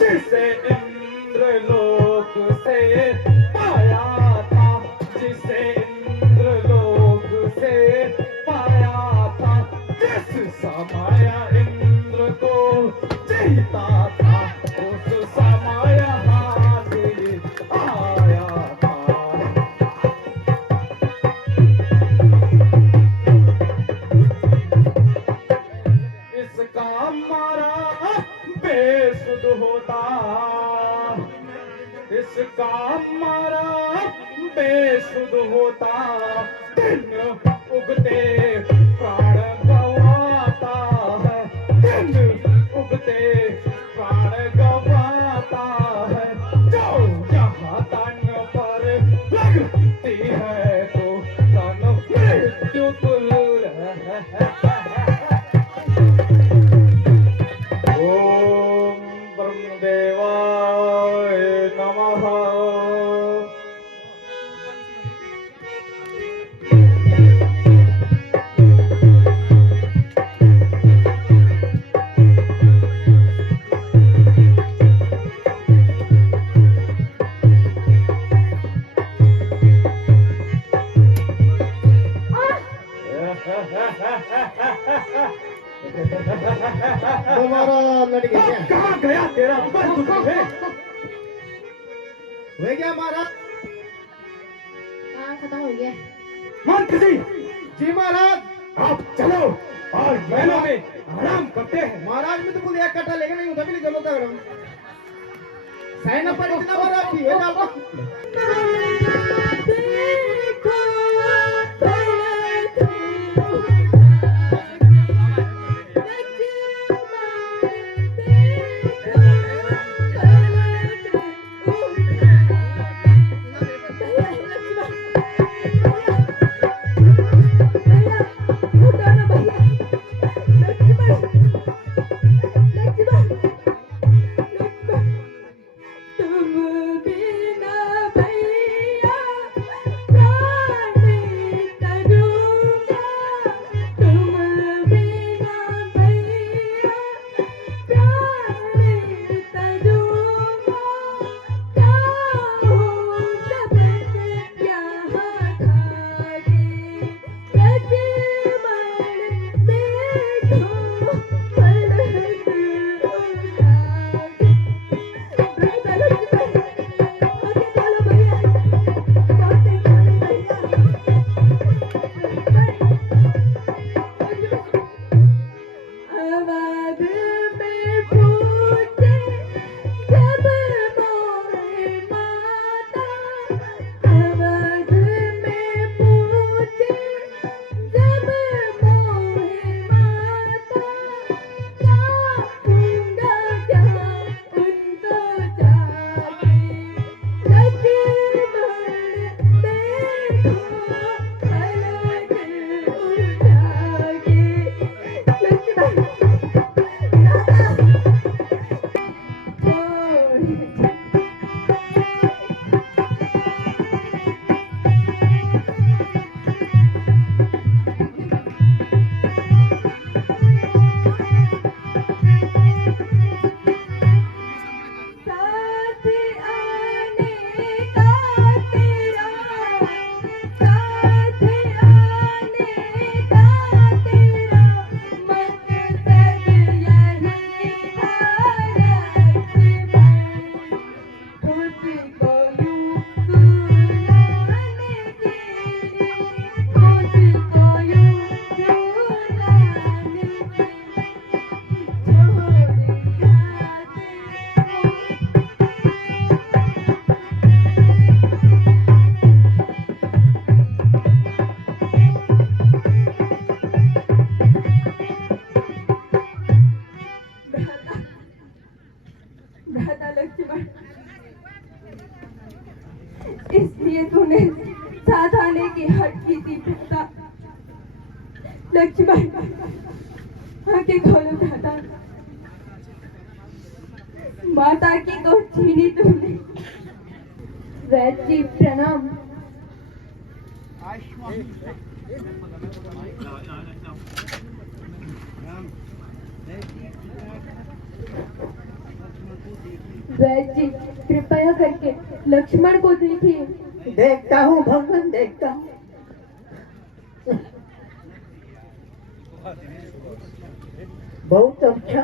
जिसे इंद्रलोक से पाया था, जिसे इंद्रलोक से पाया था, जिस समय इंद्र को जीता था, उस समय हाथी आया था। इसका मारा बेसुध होता, इसका मारा बेसुध होता, दिन उगते प्राण गवाता है, दिन उगते प्राण गवाता है, जो यहाँ तन पर लगती है तो तन मृत्यु तुल्य है। ओम ब्रह्मदेवाय नमः। तुम्हारा लड़ गया क्या? कहाँ गया तेरा बल तुझे? हुए क्या महाराज? हाँ, खत्म हो गया। मंत्री जी, जी महाराज। आप चलो और महलों में आराम करते हैं। महाराज में तो कुल एक कट्टा लेके नहीं होता भी चलो तो सैन पर इतना बड़ा भी है ना। आंखें खोलो भ्राता। माता की तो छीनी तुमने। वैद्य जी प्रणाम। वैद्य जी कृपया करके लक्ष्मण को देखिए। देखता हूँ भगवान, देखता हूँ। बहुत अच्छा।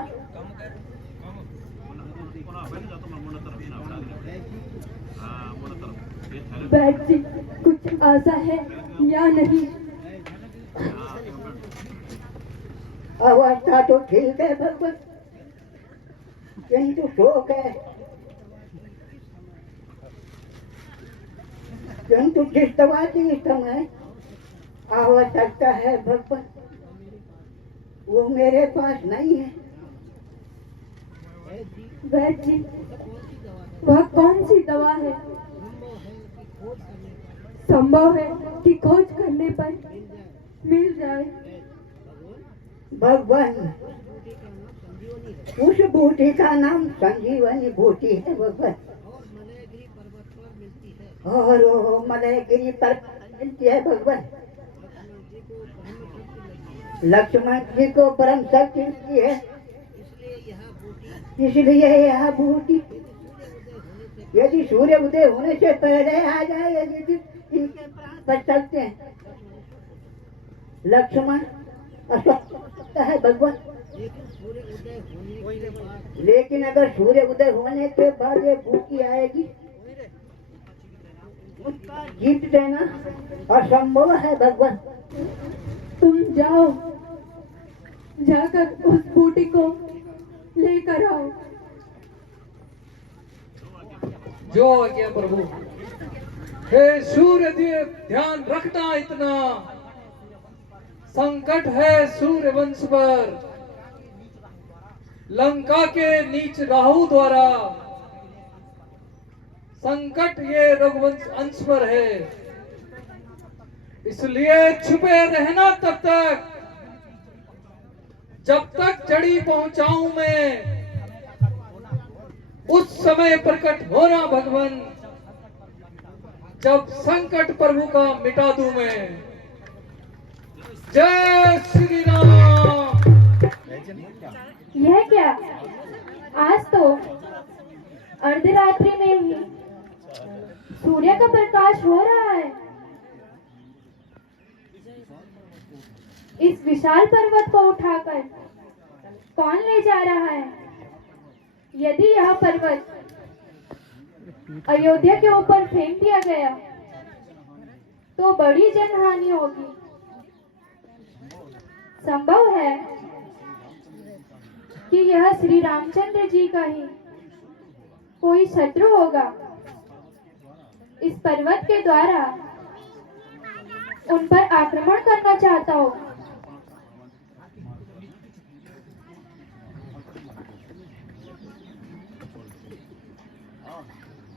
वैद्य जी कुछ आशा है या नहीं? अवस्था तो ठीक है भगवान, यही तो शोक है। किंतु जिस दवा की इस समय आवश्यकता है भगवान, वो मेरे पास नहीं है। वैद्य जी वह कौन सी दवा है? संभव है कि खोज करने पर मिल जाए। भगवान, उस बूटी का नाम संजीवनी बूटी है भगवान, और वो मलयगिरी पर मिलती है भगवान। लक्ष्मण जी को परम शक्ति मिलती है, इसलिए यह बूटी यदि सूर्य उदय होने से पहले आ जाए, यदि इनके प्राण बच सकते हैं। लक्ष्मण अस्वस्थ है भगवान, लेकिन अगर सूर्य उदय होने के बाद ये बूटी आएगी, उसका जीत देना असंभव है भगवान। तुम जाओ, जाकर उस बूटी को लेकर आओ। जो आज्ञा प्रभु। हे सूर्य देव, ध्यान रखना इतना संकट है सूर्य वंश पर। लंका के नीच राहु द्वारा संकट ये रघुवंश अंश पर है, इसलिए छुपे रहना तब तक जब तक जड़ी पहुंचाऊं मैं। उस समय प्रकट होना भगवान, जब संकट प्रभु का मिटा दूं मैं। जय श्री राम। यह क्या? आज तो अर्धरात्रि में ही सूर्य का प्रकाश हो रहा है। इस विशाल पर्वत को उठाकर कौन ले जा रहा है? यदि यह पर्वत अयोध्या के ऊपर फेंक दिया गया तो बड़ी जनहानि होगी। संभव है कि यह श्री रामचंद्र जी का ही कोई शत्रु होगा। इस पर्वत के द्वारा उन पर आक्रमण करना चाहता हो।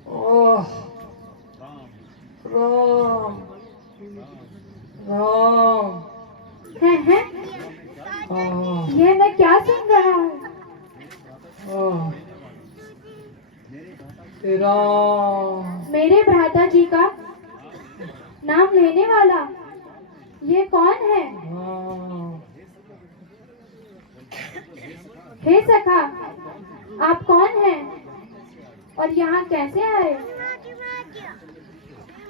ओह राम राम। है आह, यह मैं क्या सुन रहा हूँ? आह, हे राम। मेरे भ्राता जी का नाम लेने वाला ये कौन है? राम। हे सखा, आप कौन हैं और यहाँ कैसे आए?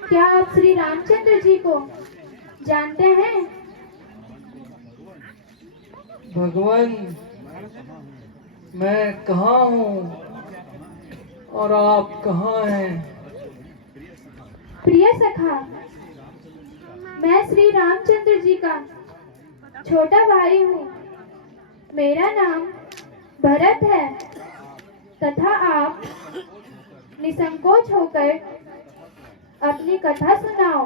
क्या आप श्री रामचंद्र जी को जानते हैं? भगवान, मैं कहाँ हूँ और आप कहाँ हैं? प्रिय सखा, मैं श्री रामचंद्र जी का छोटा भाई हूँ। मेरा नाम भरत है तथा आप निसंकोच होकर अपनी कथा सुनाओ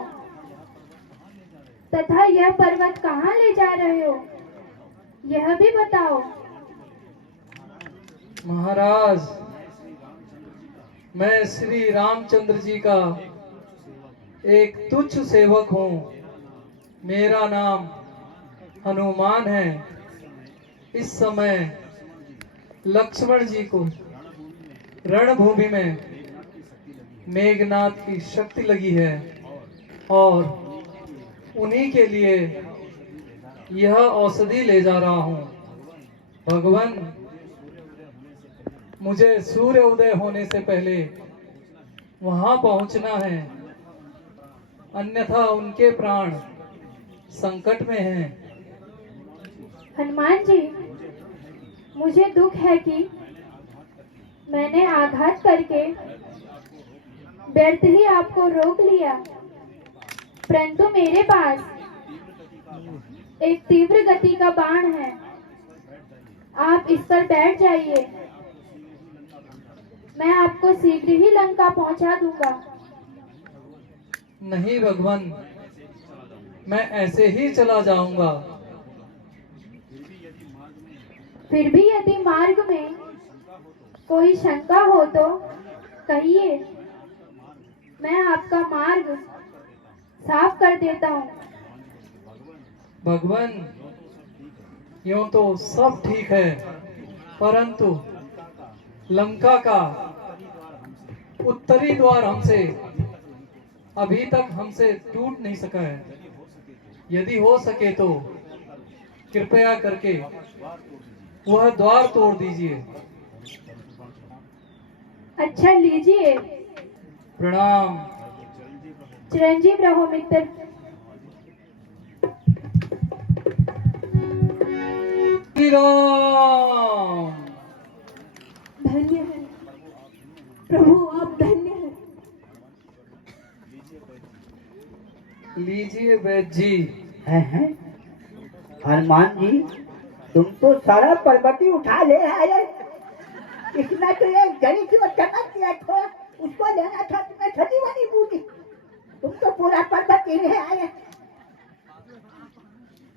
तथा यह पर्वत कहाँ ले जा रहे हो यह भी बताओ। महाराज, मैं श्री रामचंद्र जी का एक तुच्छ सेवक हूँ। मेरा नाम हनुमान हैं, इस समय लक्ष्मण जी को रणभूमि में मेघनाथ की शक्ति लगी है और उन्हीं के लिए यह औषधि ले जा रहा हूं। भगवान, मुझे सूर्य उदय होने से पहले वहां पहुंचना है, अन्यथा उनके प्राण संकट में हैं। हनुमान जी, मुझे दुख है कि मैंने आघात करके व्यर्थ ही आपको रोक लिया, परंतु मेरे पास एक तीव्र गति का बाण है। आप इस पर बैठ जाइए, मैं आपको शीघ्र ही लंका पहुंचा दूंगा। नहीं भगवान, मैं ऐसे ही चला जाऊंगा। फिर भी यदि मार्ग में कोई शंका हो तो कहिए, मैं आपका मार्ग साफ कर देता हूँ। भगवान, यूं तो सब ठीक है, परंतु लंका का उत्तरी द्वार अभी तक हमसे टूट नहीं सका है। यदि हो सके तो कृपया करके वह द्वार तोड़ दीजिए। अच्छा, लीजिए। प्रणाम। चिरंजीव रहो मित्र। श्री राम। धन्य है प्रभु, आप धन्य हैं। लीजिए वैद्य जी। हैं? हनुमान जी, तुम तो सारा पर्वत ही उठा ले आए। इसमें तो एक जड़ी की वो चमक किया था, उसको लेना था, तुम्हें छठी बनी बूटी। तुम तो पूरा पर्वत ही ले आए।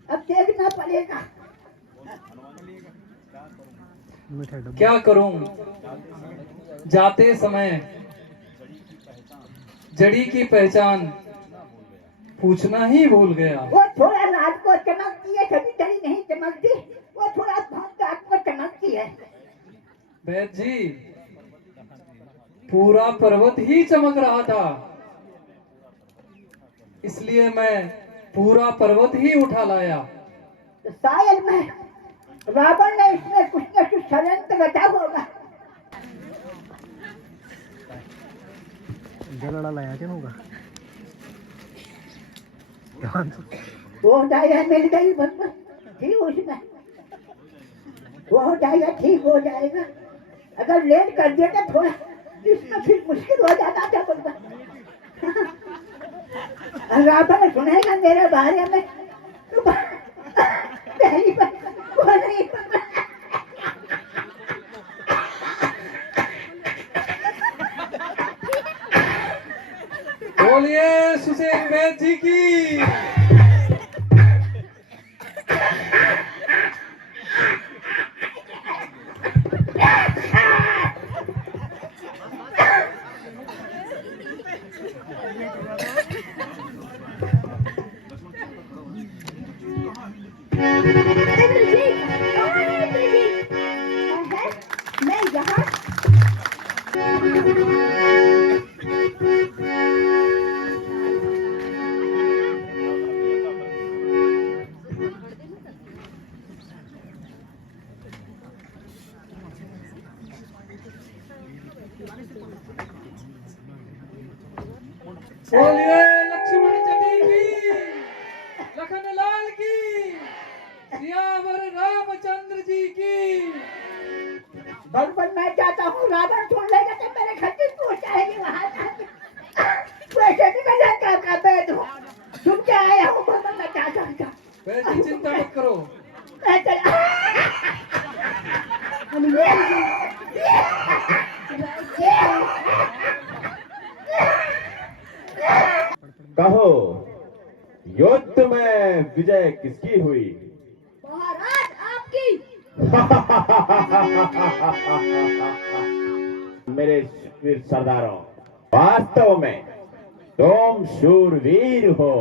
अब देखना पड़ेगा। क्या करूं, जाते समय जड़ी की पहचान पूछना ही भूल गया। वो थोड़ा रात को चमकती है, कभी जड़ी नहीं चमकती। वो थोड़ा रात को चमकती है। वैद्य जी, पूरा पर्वत ही चमक रहा था, इसलिए मैं पूरा पर्वत ही उठा लाया। तो शायद मैं रावण ने इसमें कुछ न कुछ षड्यंत्र रचा होगा। वो हो जाएगा, मिल गई बंदा ठीक उसमें, वो हो जाएगा, ठीक हो जाएगा। अगर लेट कर दिया तो थोड़ा इसमें फिर मुश्किल हो जाता था बंदा। रावण सुनेगा मेरे बारे में तो पहली बार वो नहीं। बोलिए सुसेन वैद्य जी की। मैं यहाँ बोलिए लक्ष्मण जी की, लखन लाल की, सियावर रामचंद्र जी की। भगवान, मैं चाहता हूँ रावण सुन लेगा तो मेरे घर तक पहुँचाएगी वहाँ वैसे भी मैं लंका का बैठ हूँ, सुन के आया हूँ। भगवान, मैं चाहता हूँ वैद्य जी, चिंता मत करो। मैं चला। कहो, युद्ध में विजय किसकी हुई? महाराज आपकी। मेरे वीर सरदारों, वास्तव में तुम शूरवीर हो।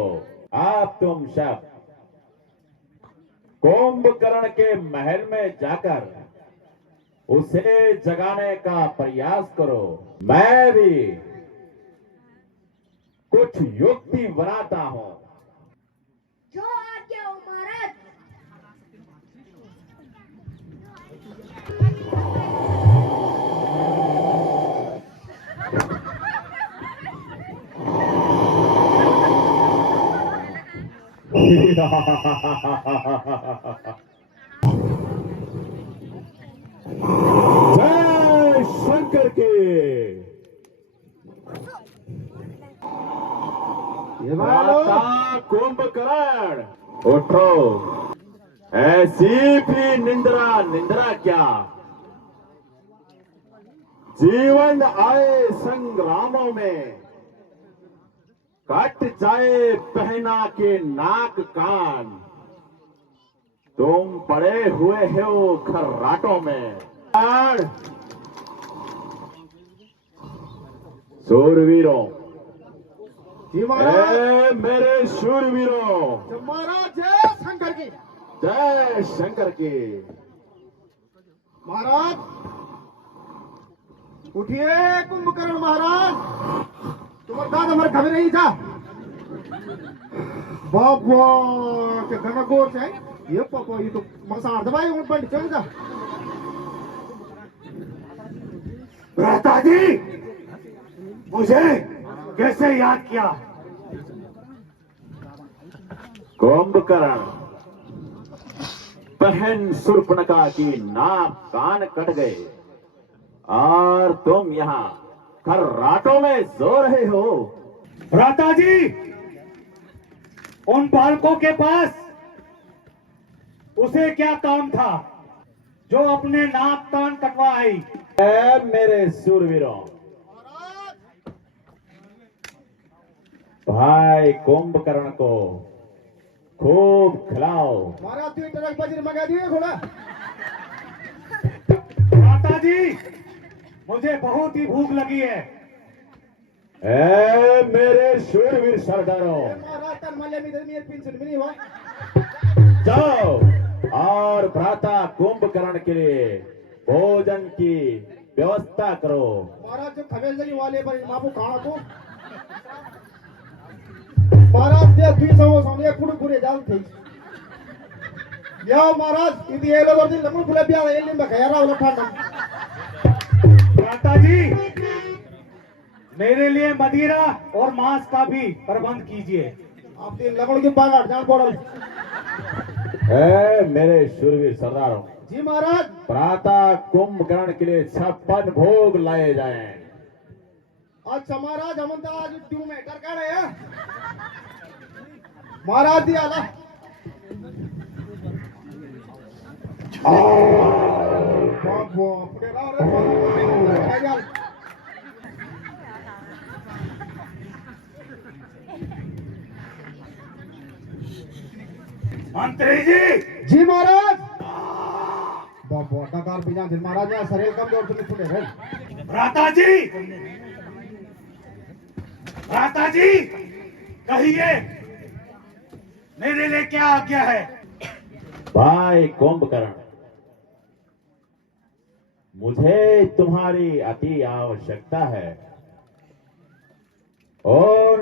आप तुम सब कुंभकर्ण के महल में जाकर उसे जगाने का प्रयास करो। मैं भी कुछ युक्ति बनाता हूं। जो आज्ञा हो महाराज। जय शंकर की। माता कुंभकर्ण उठो। ऐसी भी निंद्रा निंद्रा क्या। जीवन आए संग्रामों में कट जाए पहना के नाक कान। तुम पड़े हुए हो खर्राटों में। शूरवीरों, जी महाराज। मेरे शूरवीरों, महाराज जय शंकर की। जय शंकर की। महाराज उठिए कुंभकर्ण महाराज। तुम्हारे दाद हमारे खबे नहीं था। बाबा के घना गोर से ये पापा ये तो मसार दबाई उन पर चल जा। भ्राता जी, मुझे कैसे याद किया? कुंभकर्ण, बहन शूर्पणखा की नाक कान कट गए और तुम यहाँ खर्राटों में सो रहे हो। भ्राता जी, उन बालकों के पास उसे क्या काम था जो अपने नाक कान कटवा आई? मेरे शूरवीरों, भाई कुंभकर्ण को खूब खिलाओ। महाराज तू ट्रक बजरी मंगा दिए घोड़ा। भ्राता जी, मुझे बहुत ही भूख लगी है। मेरे शूरवीर सरदारों, महाराज तन मले में मेरे पिंचन मिली हो। जाओ और भ्राता कुंभकर्ण के लिए भोजन की व्यवस्था करो। महाराज जो खबेल जली वाले पर मापू खाना को महाराज दे 200 सोने कुड़ पूरे जाल थे। या महाराज इदी एलो वर्दी लमु पुले बिया एलिम बखैरा वाला ठांडा। भ्राता जी, मेरे लिए मदिरा और मांस का भी प्रबंध कीजिए। आप तीन लगड़ के बागाड़ जान पड़ल। मेरे शूरवीर सरदारों, जी महाराज। भ्राता कुंभकर्ण के लिए 56 भोग लाए जाएं। अच्छा महाराज हम तो आज ट्यू में टरका रहे हैं। महाराज दिया ला। बाबू अपने राव रे बाबू। मंत्री जी, जी महाराज। बाबू डकार बिना दिन महाराज यहाँ शरीर कमजोर से फुटे रहे। भ्राता जी, भ्राता जी, कहिए मेरे लिए क्या आज्ञा है? भाई कुंभकर्ण, मुझे तुम्हारी अति आवश्यकता है। और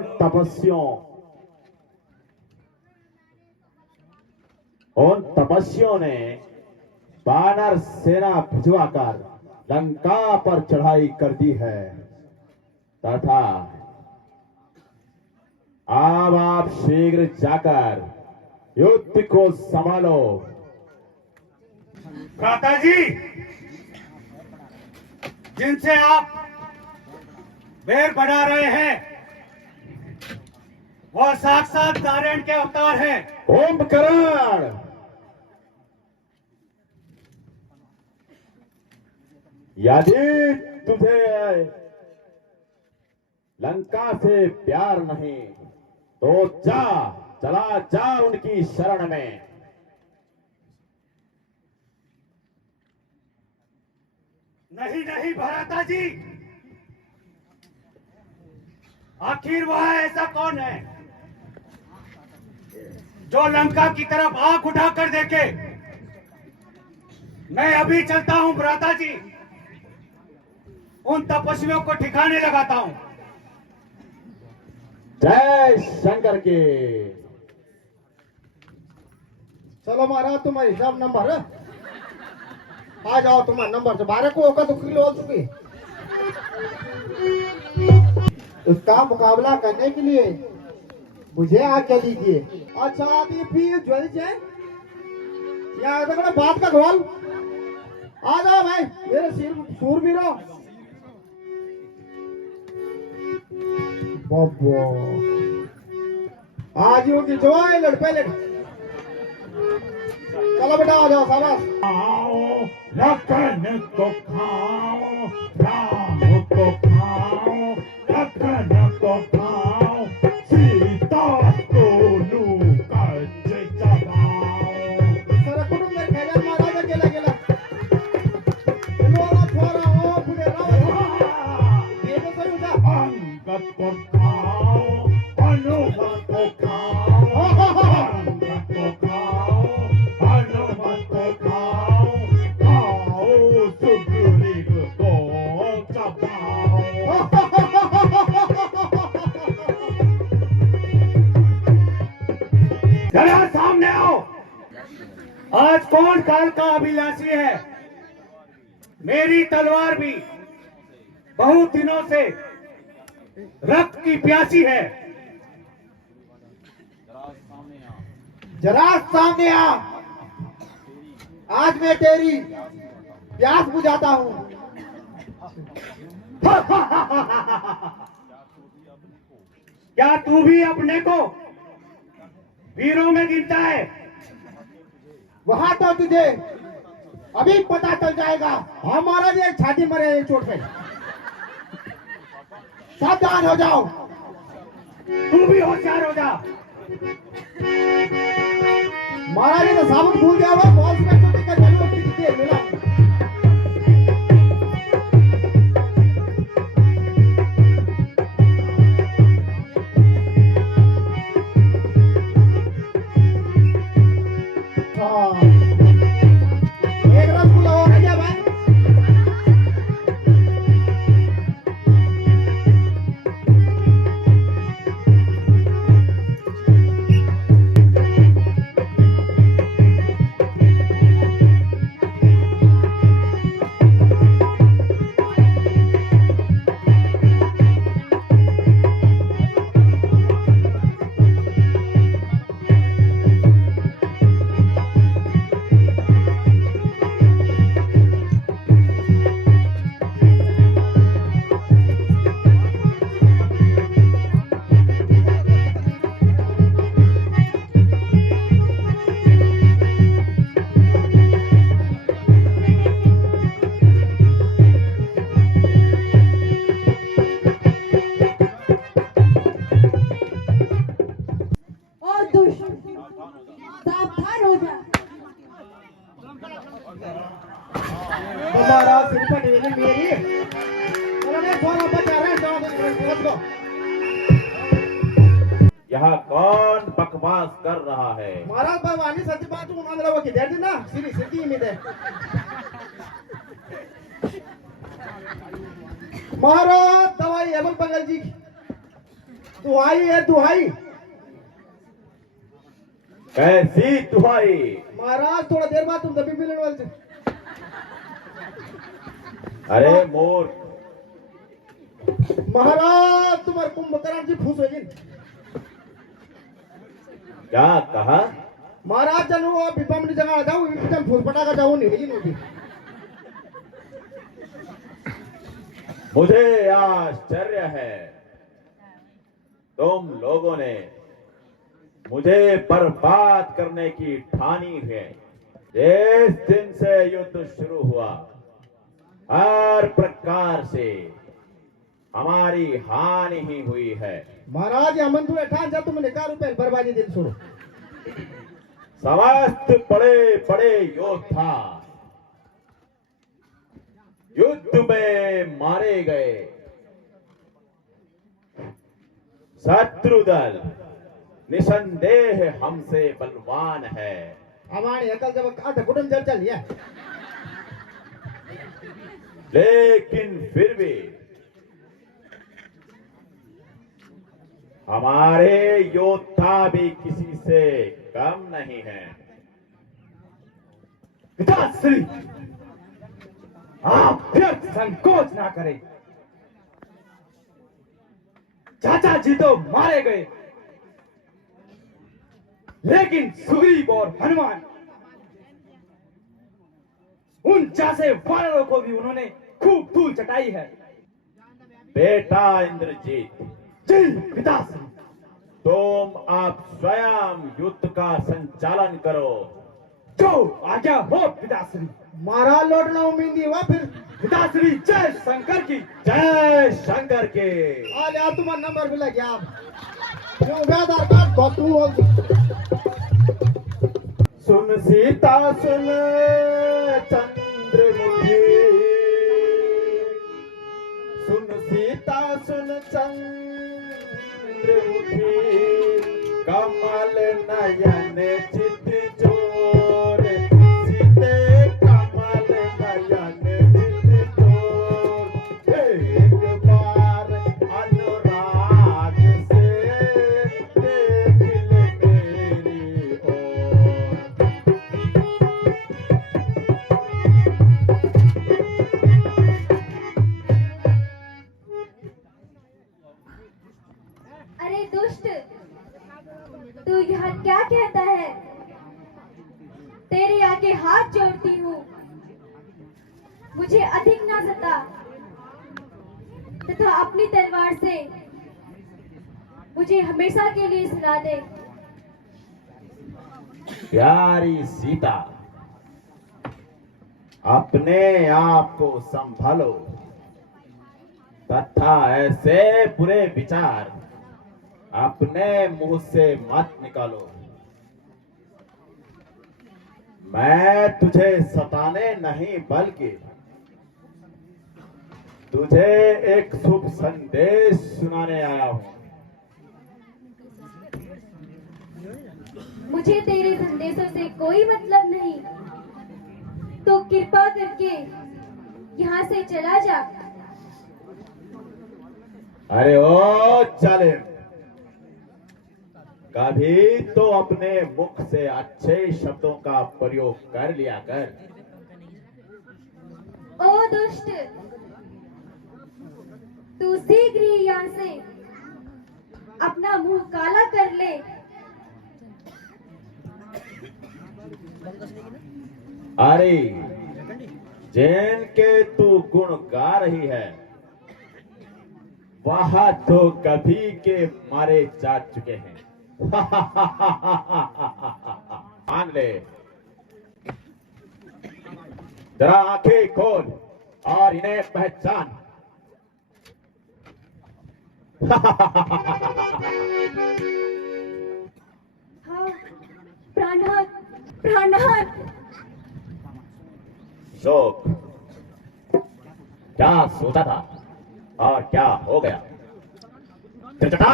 उन तपस्वियों ने वानर सेना भिजवाकर लंका पर चढ़ाई कर दी है तथा अब आप शीघ्र जाकर युद्ध को संभालो। भ्राता जी, जिनसे आप बैर बढ़ा रहे हैं वह साक्षात नारायण के अवतार हैं। कुंभकर्ण, यदि तुझे लंका से प्यार नहीं तो चला जा उनकी शरण में। नहीं नहीं भ्राता जी, आखिर वह ऐसा कौन है जो लंका की तरफ आंख उठाकर देखे। मैं अभी चलता हूं भ्राता जी, उन तपस्वियों को ठिकाने लगाता हूं। जय शंकर की। चलो महाराज, तुम्हारी हिसाब नंबर है। आ जाओ, तुम्हारा नंबर से 12 को होगा तो किलो हो चुकी। इसका मुकाबला करने के लिए मुझे आज्ञा दीजिए। अच्छा, अभी फिर ज्वेल जाए यहाँ तक बात का ढोल। आ जाओ भाई, मेरे सिर सूर भी रहो। आज यूं की जो है लड़पे लड़। चलो बेटा, आ जाओ, शाबाश। लखन को खाओ, राम को खाओ, लखन को खाओ, सीता को लूकच चबाओ। सारा कुटुंब ने खेला, महाराज अकेला अकेला। लोला छोरा हो, पुणे रहो। ये तो सही होता। अंगद को खाओ, हनुमत को खाओ, अंगद को खाओ, हनुमत को खाओ, खाओ सुग्रीव को चबाओ। जरा सामने आओ। आज कौन काल का अभिलाषी है? मेरी तलवार भी बहुत दिनों से रक्त की प्यासी है। जरा सामने आ। आज मैं तेरी प्यास बुझाता हूँ। क्या तू भी अपने को वीरों में गिनता है? वहां तो तुझे अभी पता चल जाएगा। हमारा ये छाती मरे एक चोट पे। सावधान हो जाओ। तू भी होशियार हो जा। महाराज ने तो साबुन भूल गया हुआ। बहुत में चोटी का जन्म देर मिला। एक रसगुल्ला और है क्या भाई? और दुष्ट सावधान हो जा। तुम्हारा सिर पर ढेली मेरी। चलो मैं सोना बचा रहा हूं। समझ लो। यहाँ कौन बकवास कर रहा है? महाराज भगवानी सच्ची बात उन्होंने लोगों की दे दी ना। सीधी सीधी उम्मीद है। महाराज दवाई एवं बगल जी की दुहाई है, दुहाई। कैसी दुहाई? महाराज थोड़ा देर बाद तुम दबी मिलने वाले थे। अरे मोर, महाराज तुम्हारे कुंभकर्ण जी फूस होगी। क्या कहा? महाराज जनू वो विपम जगह जाऊं, विपम फूस पटाखा जाऊं नहीं होगी नहीं। मुझे आश्चर्य है, तुम लोगों ने मुझे बर्बाद करने की ठानी है। जिस दिन से युद्ध शुरू हुआ, हर प्रकार से हमारी हानि ही हुई है। महाराज अमन तू ठान जब तुमने कहा रुपए बर्बादी दिन सुनो। समस्त बड़े बड़े योद्धा युद्ध में मारे गए। शत्रु दल निसंदेह हमसे बलवान है। हमारी अकल जब काट कुटुम जब चल लिया, लेकिन फिर भी हमारे योद्धा भी किसी से कम नहीं हैं। पिताश्री, आप व्यर्थ संकोच ना करें। चाचा जी तो मारे गए, लेकिन सुग्रीव और हनुमान, उन जैसे वानरों को भी उन्होंने खूब धूल चटाई है। बेटा इंद्रजीत, जी पिताश्री। तुम आप स्वयं युद्ध का संचालन करो। जो आज्ञा हो पिताश्री। मारा लौटना उम्मीद हुआ फिर। पिताश्री, जय शंकर की। जय शंकर के। आज यार तुम्हारा नंबर भी लग गया। क्यों आधार कार्ड बहुत सुन सीता सुन चंद्रमुखी, सुन सीता सुन चंद्रमुखी, कमल नयन चित जोर, सीते कमल नयन चित जोर, एक बार अनुराग से देख ले मेरी ओर। अरे दुष्ट, तू यहाँ क्या कहता है? तेरे आगे हाथ जोड़ती हूँ, मुझे अधिक ना सता तथा अपनी तलवार से मुझे हमेशा के लिए सुला दे। प्यारी सीता, अपने आप को संभालो तथा ऐसे बुरे विचार अपने मुंह से मत निकालो। मैं तुझे सताने नहीं बल्कि तुझे एक शुभ संदेश सुनाने आया हूं। मुझे तेरे संदेशों से कोई मतलब नहीं, तो कृपा करके यहाँ से चला जा। अरे ओ चले, कभी तो अपने मुख से अच्छे शब्दों का प्रयोग कर लिया कर। ओ दुष्ट, तू शीघ्र ही यहाँ से अपना मुंह काला कर ले। अरे जैन के तू गुण गा रही है, वह तो कभी के मारे जा चुके हैं। मान ले, जरा आंखें खोल और इन्हें पहचान। हाँ, प्राणनाथ, प्राणनाथ। शोक, क्या सोचा था और क्या हो गया? त्रिजटा,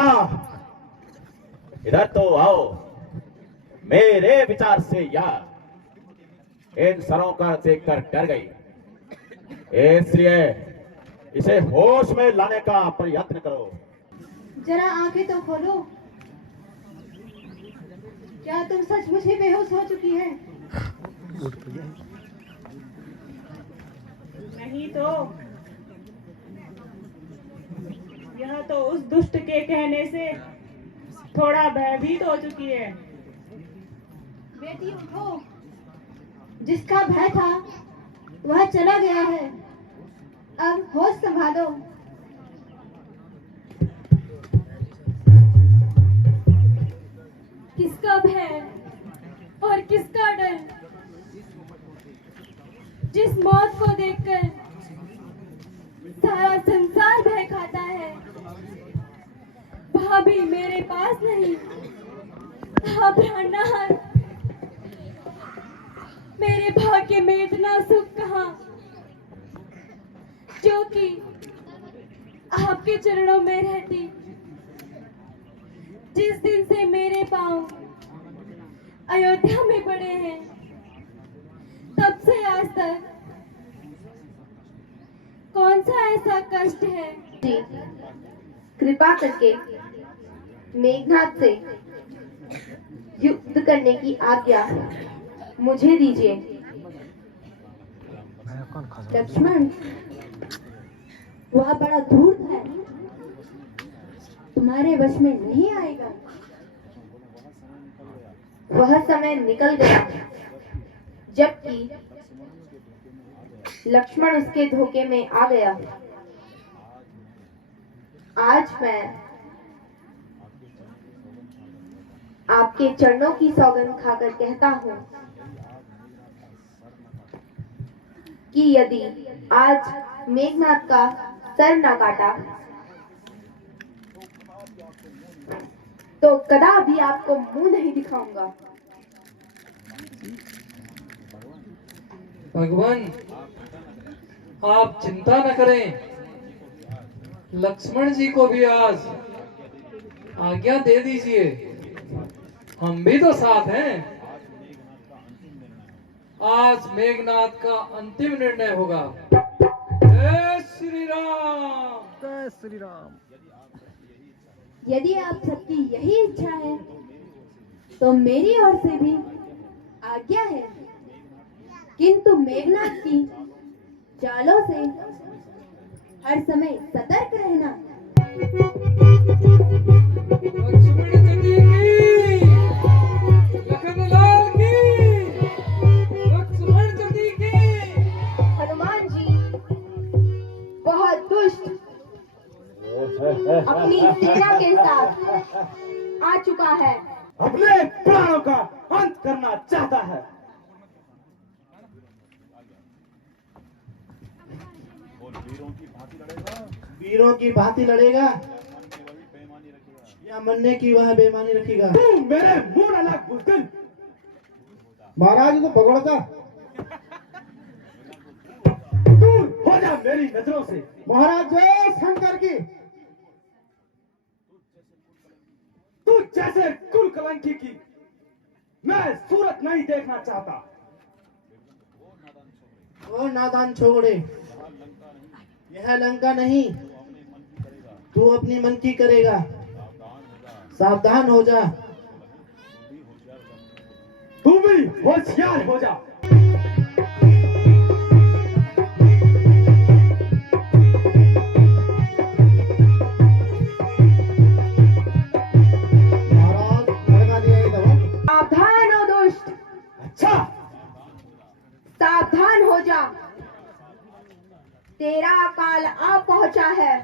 इधर तो आओ। मेरे विचार से यार इन सरों का देखकर डर गई, इसलिए इसे होश में लाने का प्रयत्न करो। जरा आंखें तो खोलो। क्या तुम सचमुच ही बेहोश हो चुकी है? नहीं तो यह तो उस दुष्ट के कहने से थोड़ा भयभीत हो चुकी है। बेटी उठो, जिसका भय था वह चला गया है, अब होश संभालो। किसका भय और किसका डर? जिस मौत को देखकर सारा संसार भय खाता है, वह भी मेरे पास नहीं। हाँ प्राणनाथ, मेरे भाग्य में इतना सुख कहाँ जो कि आपके चरणों में रहती, जिस दिन से मेरे पांव अयोध्या में पड़े हैं, तब से आज तक कौन सा ऐसा कष्ट है। जी, कृपा करके मेघनाथ से युद्ध करने की आज्ञा मुझे दीजिए। लक्ष्मण, वह बड़ा धूर्त है, तुम्हारे वश में नहीं आएगा। वह समय निकल गया जबकि लक्ष्मण उसके धोखे में आ गया। आज मैं आपके चरणों की सौगंध खाकर कहता हूँ कि यदि आज मेघनाथ का सर न काटा तो कदापि आपको मुंह नहीं दिखाऊंगा। भगवान, आप चिंता न करें, लक्ष्मण जी को भी आज आज्ञा दे दीजिए, हम भी तो साथ हैं। आज मेघनाथ का अंतिम निर्णय होगा। जय श्री राम। जय श्री राम। यदि आप सबकी यही इच्छा है तो मेरी ओर से भी आज्ञा है, किंतु मेघनाथ की चालों से हर समय सतर्क रहना। लक्ष्मण जी की, लखनलाल की, लक्ष्मण जी की। हनुमान जी बहुत दुष्ट अपनी सेना के साथ आ चुका है। अपने प्राणों का अंत करना चाहता है। वीरों की भांति लड़ेगा या मरने की वह बेईमानी रखेगा। तू मेरे मुंह न लग बुज़दिल। महाराज तो भगवड़ता दूर हो जा मेरी नजरों से। महाराज जय शंकर की। तू जैसे कुल कलंकी की मैं सूरत नहीं देखना चाहता। ओ नादान छोड़े, यह लंका नहीं, तू अपनी मन की करेगा। सावधान हो जा। तू भी होशियार हो जा। महाराज भड़का दिया ये दवा। सावधान हो दुष्ट, अच्छा, सावधान हो जा, तेरा काल आ पहुंचा है।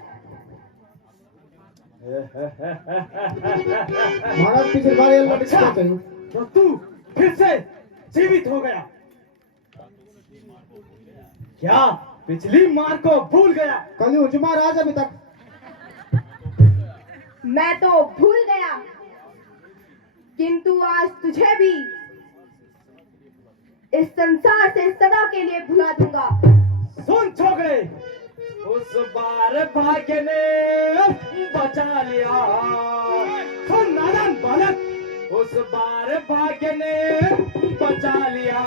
महाराज पिछली बार ये लड़ अच्छा, क्या करूं? तो तू फिर से जीवित हो गया क्या? पिछली मार को भूल गया? कल ही महाराज अभी तक मैं तो भूल गया, किंतु आज तुझे भी इस संसार से सदा के लिए भुला दूंगा। सुन छोकरे, उस बार भाग्य ने बचा लिया। सुन नादान बालक, उस बार भाग्य ने बचा लिया।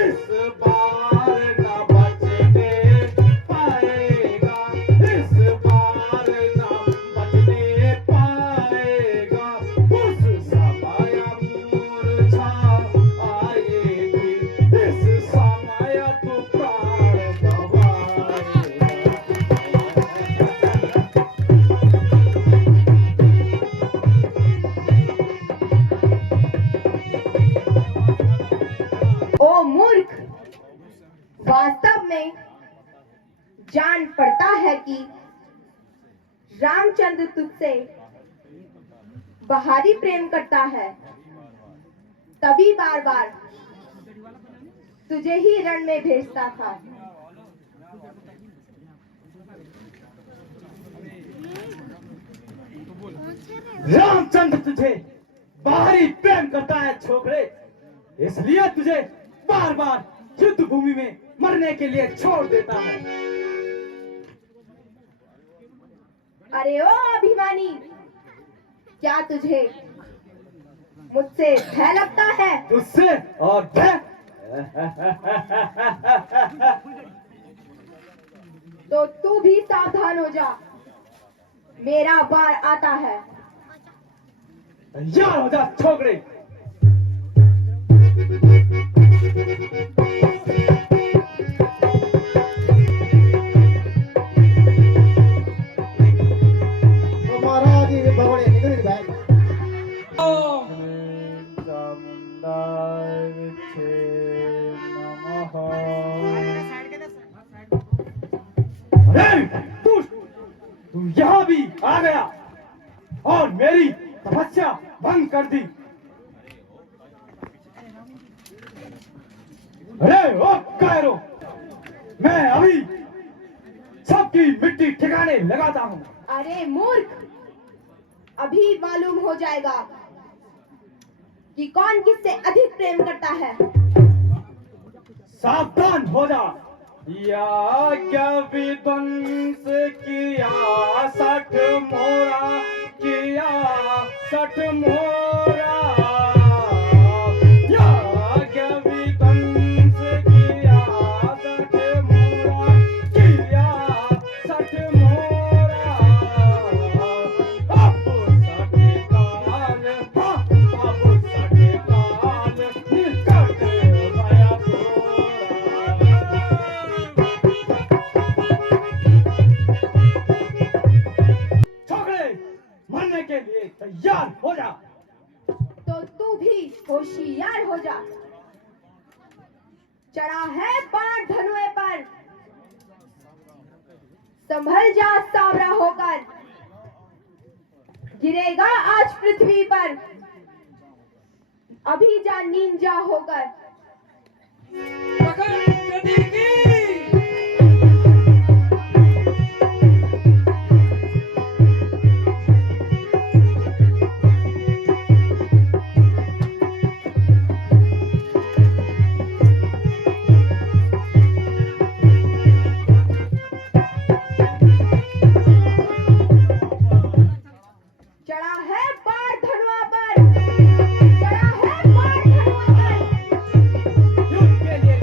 इस बार न बचने पाएगा, इस बार न बचने पाएगा। उस समय मूर्छा आएगी, इस समय तू प्राण गवाएगा। ओ मूर्ख, वास्तव में जान पड़ता है कि रामचंद्र तुझसे बाहरी प्रेम करता है, तभी बार बार तुझे ही रण में भेजता था। रामचंद्र तुझे बाहरी प्रेम करता है छोकरे, इसलिए तुझे बार बार युद्ध भूमि में मरने के लिए छोड़ देता है। अरे ओ अभिमानी, क्या तुझे मुझसे भय लगता है? तुझसे और भय? तो तू भी सावधान हो जा, मेरा बार आता है। यार हो जा छोकरे। तो महाराज ये भगोड़े निकल गए भाई। चामुंडाय विच्छे नमः। अरे तू यहाँ भी आ गया और मेरी तपस्या भंग कर दी। अरे ओ कायरो, मैं अभी सबकी मिट्टी ठिकाने लगाता हूँ। अरे मूर्ख, अभी मालूम हो जाएगा कि कौन किससे अधिक प्रेम करता है। सावधान हो जा। या क्या विध्वंस किया 60 मोरा, किया 60 मोरा। या क्या विध्वंस किया 60 मोरा, किया 60 मोरा। अब 60 काल, अब 60 काल निकट गया तोरा। छोकरे, मरने के लिए तैयार हो जा। तो तू भी होशियार हो जा। चढ़ा है बाण धनुए पर, संभल जा सावरा होकर। गिरेगा आज पृथ्वी पर, अभी जा नींजा होकर। पकड़ गदी की। चढ़ा है बाण धनुआ पर, चढ़ा है बाण धनुआ पर। युद्ध के लिए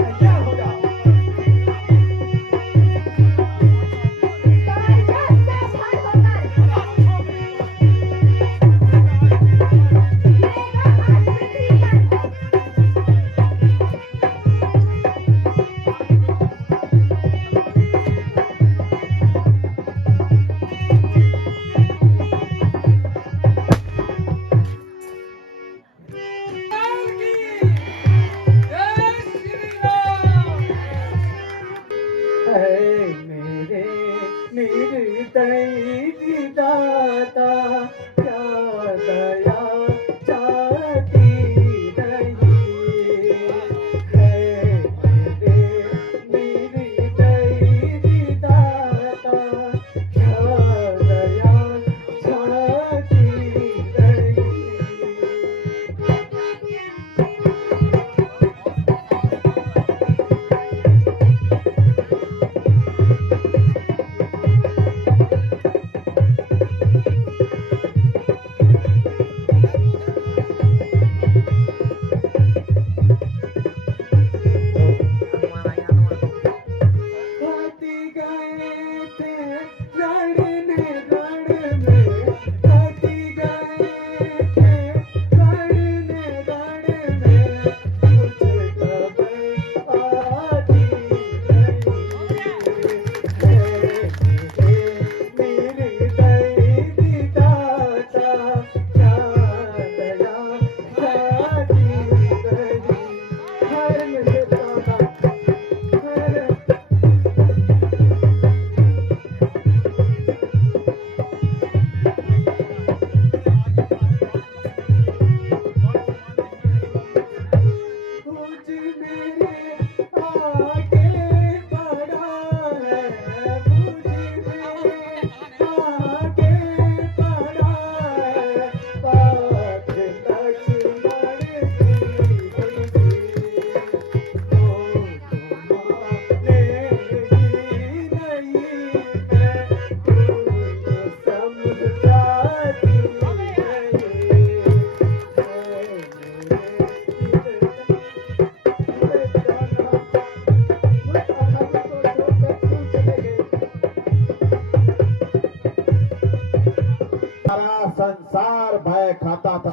संसार भय खाता था।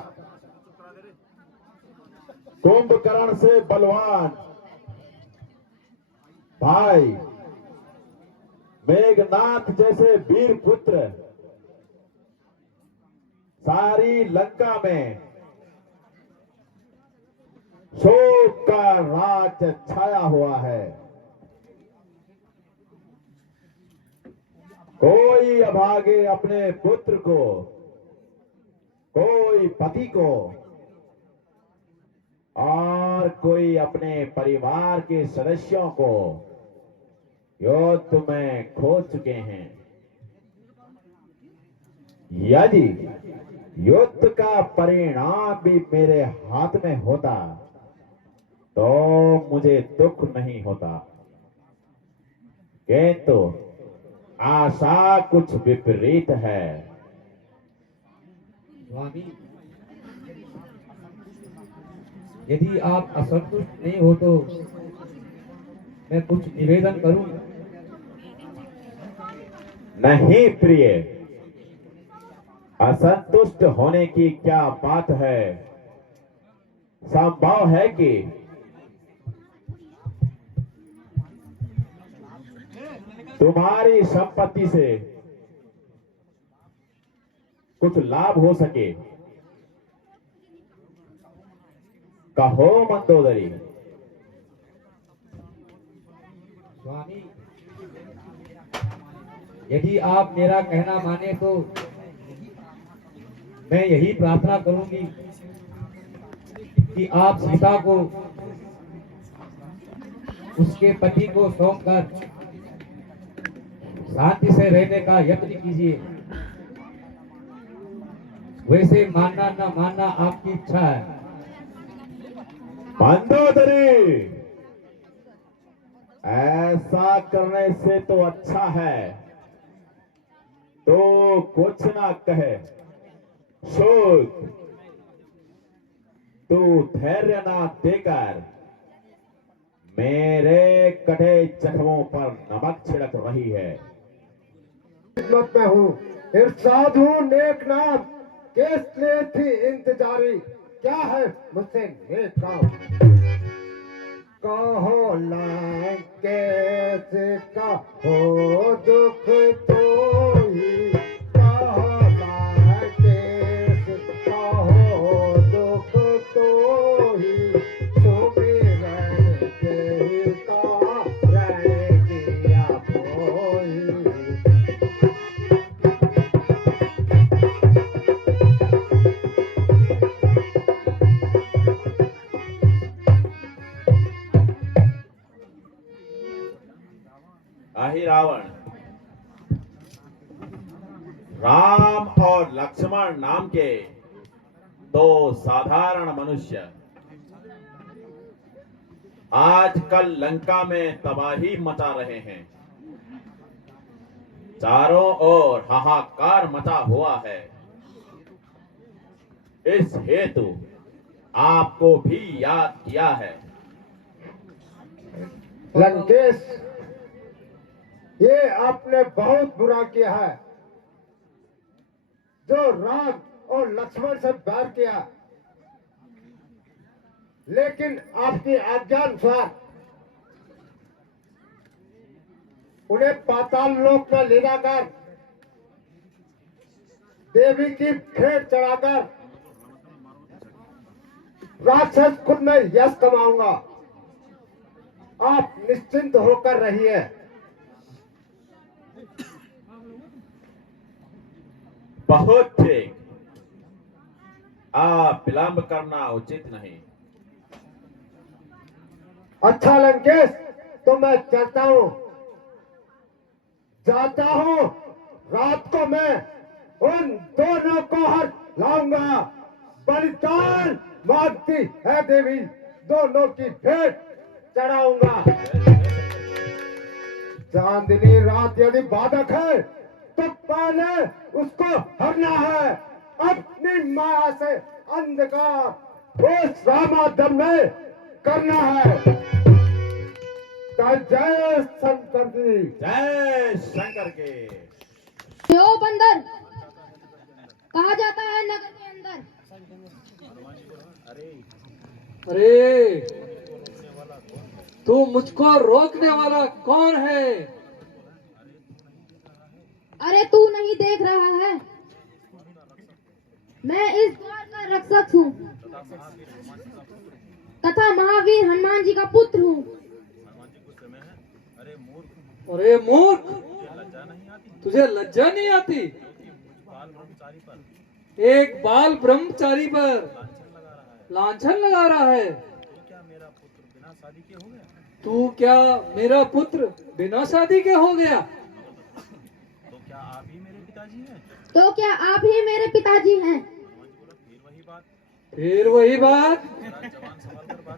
कुंभकर्ण से बलवान भाई मेघनाथ जैसे वीर पुत्र सारी लंका में शोक का राज छाया हुआ है। कोई अभागे अपने पुत्र को, कोई पति को और कोई अपने परिवार के सदस्यों को युद्ध में खो चुके हैं। यदि युद्ध का परिणाम भी मेरे हाथ में होता तो मुझे दुख नहीं होता, किंतु आशा कुछ विपरीत है। स्वामी, यदि आप असंतुष्ट नहीं हो तो मैं कुछ निवेदन करूं? नहीं प्रिय, असंतुष्ट होने की क्या बात है। संभव है कि तुम्हारी संपत्ति से कुछ लाभ हो सके। कहो मंदोदरी। स्वामी, यदि आप मेरा कहना माने तो मैं यही प्रार्थना करूंगी कि आप सीता को उसके पति को सौंपकर शांति से रहने का यत्न कीजिए। वैसे मानना न मानना आपकी इच्छा है। मंदोदरी, ऐसा करने से तो अच्छा है तो कुछ ना कहे। शोक, तू धैर्य ना देकर मेरे कटे जख्मों पर नमक छिड़क रही है। खिदमत में हूँ। फिर साधु नेक नाम किस लिए थी इंतजारी? क्या है मुझसे नेक काम? कहो लंकेश का हो दुख तो ही, कहो लंकेश का हो दुख तो ही, सुमिरन के का रह दिया कोई। आही रावण, राम और लक्ष्मण नाम के दो साधारण मनुष्य आजकल लंका में तबाही मचा रहे हैं। चारों ओर हाहाकार मचा हुआ है। इस हेतु आपको भी याद किया है। लंकेश, ये आपने बहुत बुरा किया है जो राम और लक्ष्मण से बैर किया। लेकिन आपकी आज्ञा अनुसार उन्हें पाताल लोक में ले जाकर देवी की भेंट चढ़ाकर राक्षस कुल में यश कमाऊंगा। आप निश्चिंत होकर रहिए। बहुत ठीक। आप विलंब करना उचित नहीं। अच्छा लंकेश, तो मैं चलता हूँ, जाता हूँ। रात को मैं उन दोनों को हर लाऊंगा। बलिदान मांगती है देवी, दोनों की भेंट चढ़ाऊंगा। चांदनी रात यदि बाधक है तो पहले उसको हरना है। अपनी माया से अंधकार उस रामादम में करना है। जय शंकर जी। जय शंकर के। क्यों बंदर, कहा जाता है नगर के अंदर। अरे तू मुझको रोकने वाला कौन है? अरे तू नहीं देख रहा है, मैं इस द्वार का रक्षक हूँ तथा महावीर हनुमान जी का पुत्र हूँ। अरे मूर्ख, तुझे लज्जा नहीं आती? एक बाल ब्रह्मचारी पर लांछन लगा रहा है। तू क्या मेरा पुत्र बिना शादी के हो गया? तो क्या आप ही मेरे पिताजी हैं? फिर वही बात,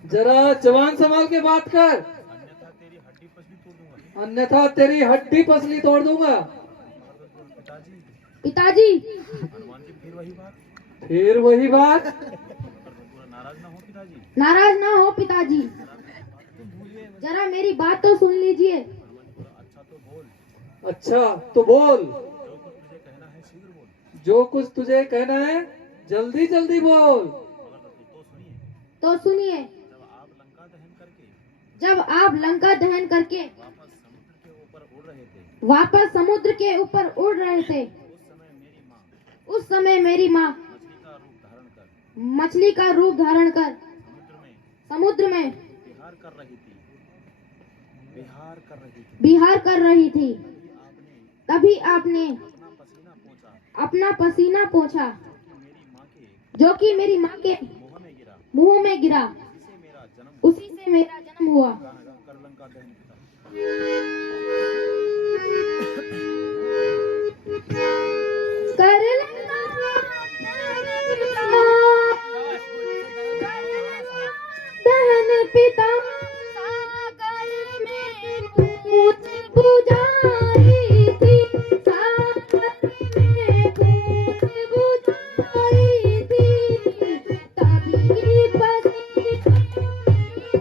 जरा जवान संभाल के बात कर, अन्यथा तेरी हड्डी पसली तोड़ दूंगा। पिताजी। फिर वही बात, नाराज ना हो पिताजी, जरा मेरी बात तो सुन लीजिए। अच्छा तो बोल, जो कुछ तुझे कहना है जल्दी जल्दी बोल। तो सुनिए, जब आप लंका दहन करके वापस समुद्र के ऊपर उड़ रहे थे, उस समय मेरी माँ मछली का रूप धारण कर समुद्र में विहार कर रही थी। तभी आपने अपना पसीना पोंछा, जो कि मेरी माँ के मुंह में गिरा, उसी से मेरा जन्म हुआ। कर दहन पिता सागर में पूत बुझाई थी, सागर में पूत बुझाई थी, तभी बसी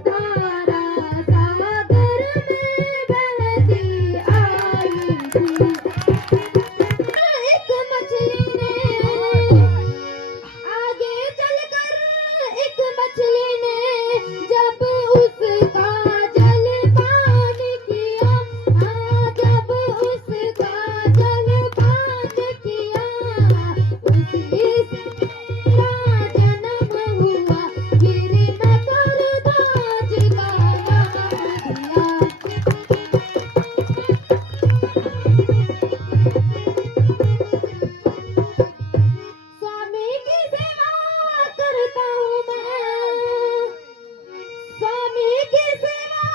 धारा सागर में बहती आई थी। एक मछली ने आगे चलकर, एक मछली ने जब उसका जलपान किया, जब उसका जलपान किया, उसी से मेरा जन्म हुआ, गिरी मकरध्वज का नाम दिया। स्वामी की सेवा करता हूँ मैं, स्वामी की सेवा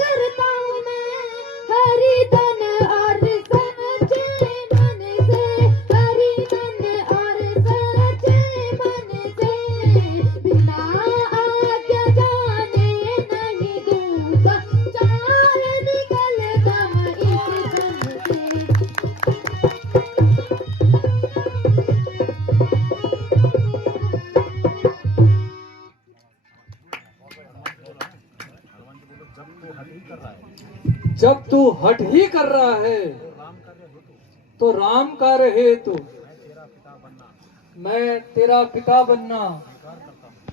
करता हूँ मैं, हरि तन और सच्चे मन से, हरि तन और सच्चे मन से, बिना आज्ञा जाने नहीं दूंगा, चाहे निकल दम इस दम से। जब तू हट ही कर रहा है तो राम कार्य हेतु मैं तेरा पिता बनना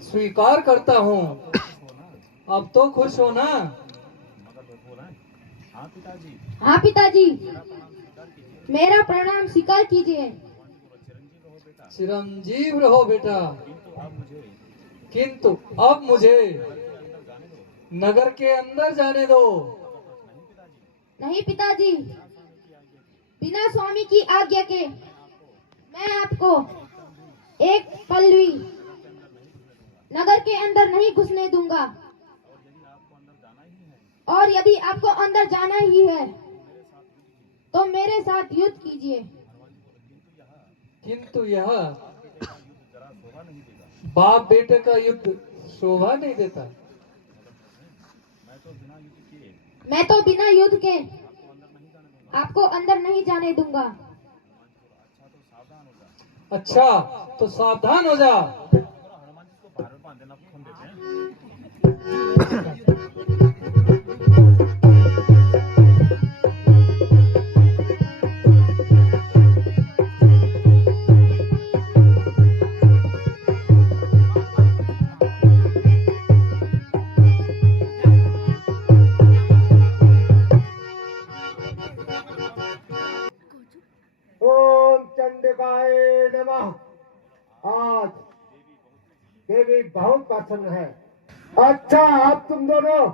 स्वीकार करता हूँ। अब तो खुश हो ना? हाँ पिताजी, मेरा प्रणाम स्वीकार कीजिए। चिरंजीव रहो बेटा, किंतु अब मुझे नगर के अंदर जाने दो। नहीं पिताजी, बिना स्वामी की आज्ञा के मैं आपको एक पल भी नगर के अंदर नहीं घुसने दूंगा, और यदि आपको अंदर जाना ही है तो मेरे साथ युद्ध कीजिए। किंतु यह बाप बेटे का युद्ध शोभा नहीं देता। मैं तो बिना युद्ध के आपको अंदर नहीं जाने दूंगा। अच्छा तो सावधान हो जा। मेरी बहुत पसंद है। अच्छा, अब तुम दोनों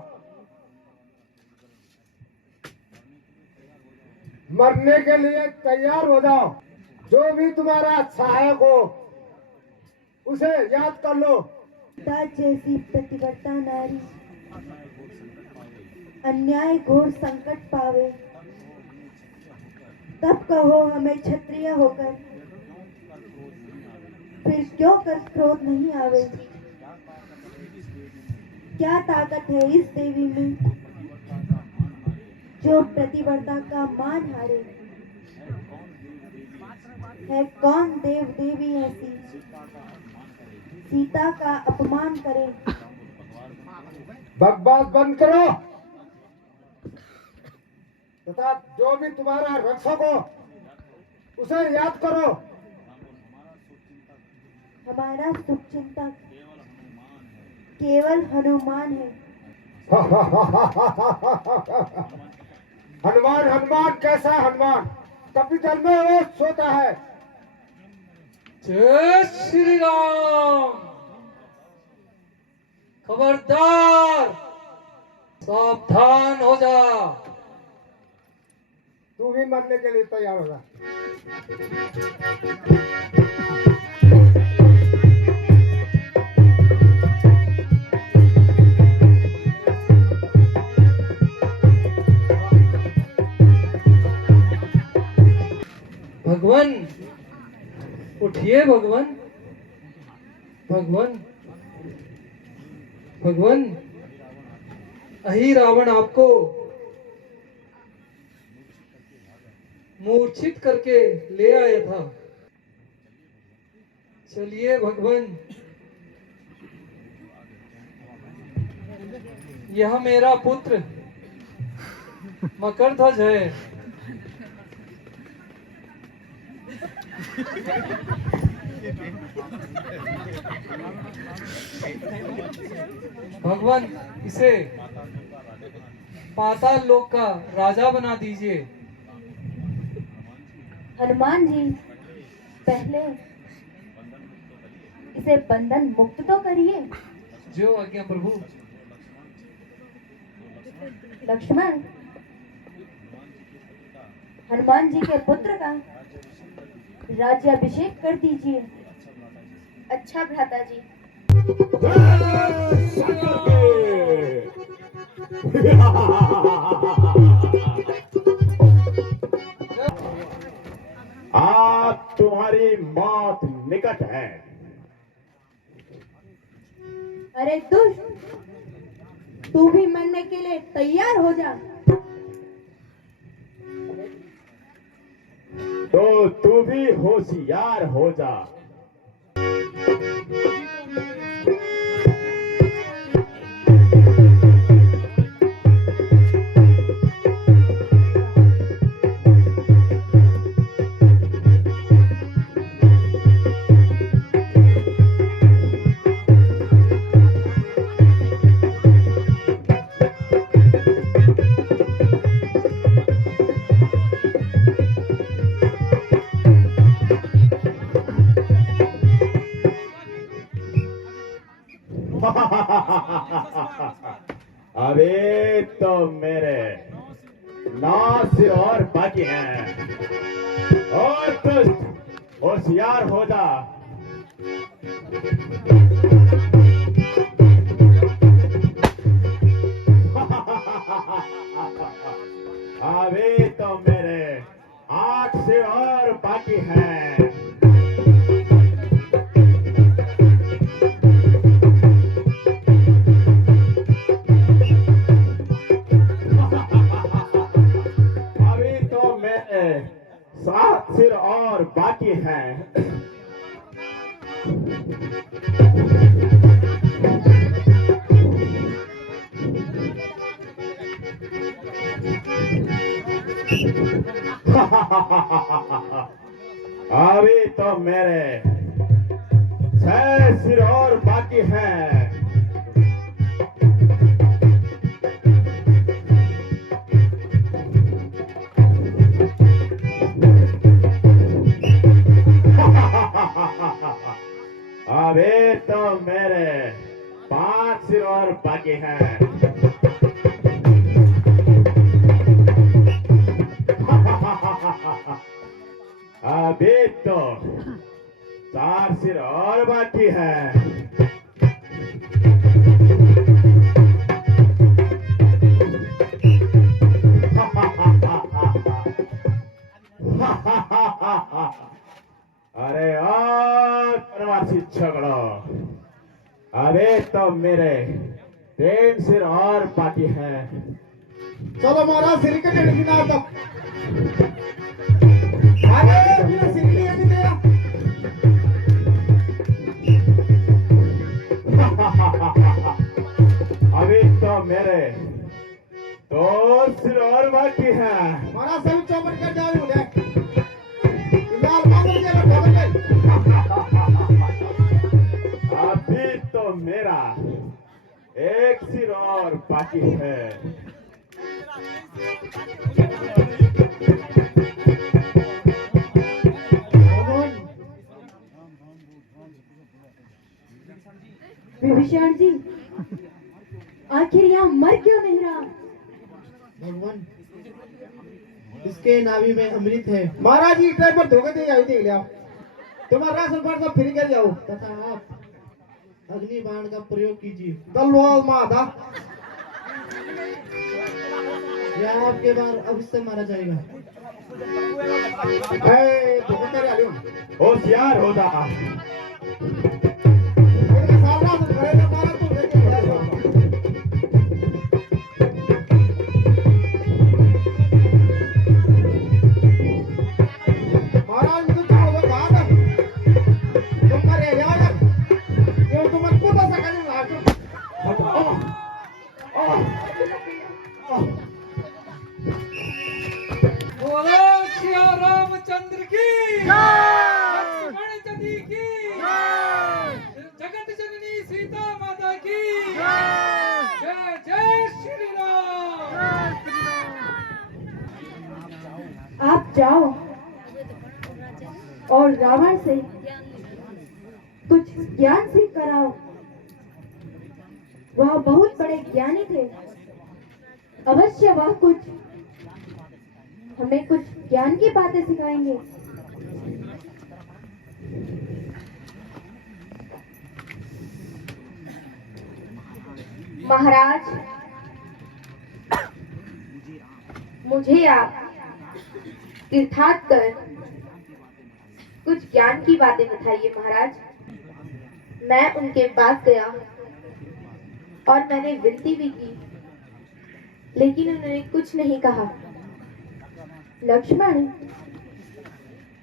मरने के लिए तैयार हो जाओ। जो भी तुम्हारा सहायक हो उसे याद कर लो। पिता जैसी प्रतिबद्धता नारी अन्याय घोर संकट पावे, तब कहो हमें क्षत्रिय होकर, फिर क्यों कर क्रोध नहीं आवे। क्या ताकत है इस देवी में जो प्रतिबद्धता का मान हारे। है कौन देव देवी ऐसी सीता का अपमान करे। बकवास बंद करो तथा जो भी तुम्हारा रक्षक हो उसे याद करो। हमारा शुभचिंतक केवल हनुमान है। हनुमान हनुमान कैसा हनुमान, कभी जल में वो सोता है। जय श्री राम। खबरदार, सावधान हो जा। तू भी मरने के लिए तैयार होगा। भगवान उठिए, भगवान भगवान भगवान। अही रावण आपको मूर्छित करके ले आया था। चलिए भगवान, यह मेरा पुत्र मकरध्वज है। भगवान, इसे पाताल लोक का राजा बना दीजिए। हनुमान जी, पहले इसे बंधन मुक्त तो करिए। जो आज्ञा प्रभु। लक्ष्मण, हनुमान जी के पुत्र का राज्याभिषेक कर दीजिए। अच्छा भ्राता जी। आज तुम्हारी मौत निकट है। अरे दुष्ट, तू भी मरने के लिए तैयार हो जा। तो तू भी होशियार हो जा। अबे तो मेरे 9 सिर और बाकी हैं। और दुष्ट, होशियार हो जा। अबे तो मेरे 8 सिर और बाकी हैं। अभी तो मेरे 7 सिर और बाकी हैं। अभी तो मेरे 6 सिर और बाकी हैं। अभी तो मेरे 4 सिर और बाकी है। अरे और बनवासी झगड़ो, अबे तो मेरे 3 सिर और बाकी है। चलो महाराज सिर के टेढ़े किनारे तक। अरे मेरा सिर नहीं आने दिया। अभी तो मेरे 2 सिर और बाकी है। महाराज सभी चौपट कर जाओ मुझे। लाल बादल के लग बदल गए। अभी तो मेरा 1 सिर और बाकी है। विभीषण जी, आखिर यहाँ मर क्यों नहीं रहा? भगवान, इसके नाभि में अमृत है महाराज जी टाइम पर धोखे दे आई देख लिया। तुम्हारा राशन पाठ सब फ्री कर जाओ। तथा आप अग्नि बाण का प्रयोग कीजिए। तलवार माधा। यह आपके बार अवश्य मारा जाएगा। धोखे कर आलियो। होशियार होता। मेरे सामने तो खड़े थे मारा तो देखे खड़ा। महाराज तो चाहो तो बात है। तुम करे जाओ। ये तुम को तो सकाले लास्ट। बोलो सिया रामचंद्र की लक्ष्मण जी की जगत जननी सीता माता की जय जय श्री राम। आप जाओ और रावण से कुछ ज्ञान सीख कर आओ। वह बहुत बड़े ज्ञानी थे। अवश्य वह हमें कुछ ज्ञान की बातें सिखाएंगे। महाराज, मुझे आप तीर्थाट कर कुछ ज्ञान की बातें बताइए। महाराज, मैं उनके पास गया और मैंने विनती भी की, लेकिन उन्होंने कुछ नहीं कहा। लक्ष्मण,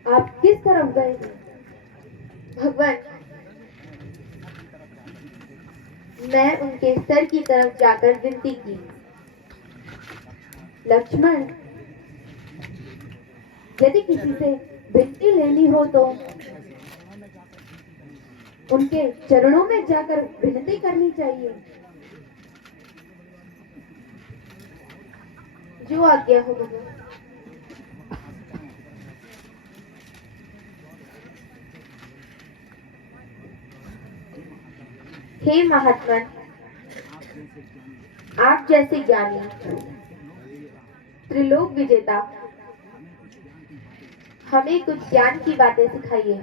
आप किस तरफ गए? भगवान, मैं उनके सर की तरफ जाकर विनती की। लक्ष्मण, यदि किसी से विनती लेनी हो तो उनके चरणों में जाकर विनती करनी चाहिए। जो आज्ञा हो भगवान। हे महात्मा, आप जैसे ज्ञानी, त्रिलोक विजेता, हमें कुछ ज्ञान की बातें सिखाइए।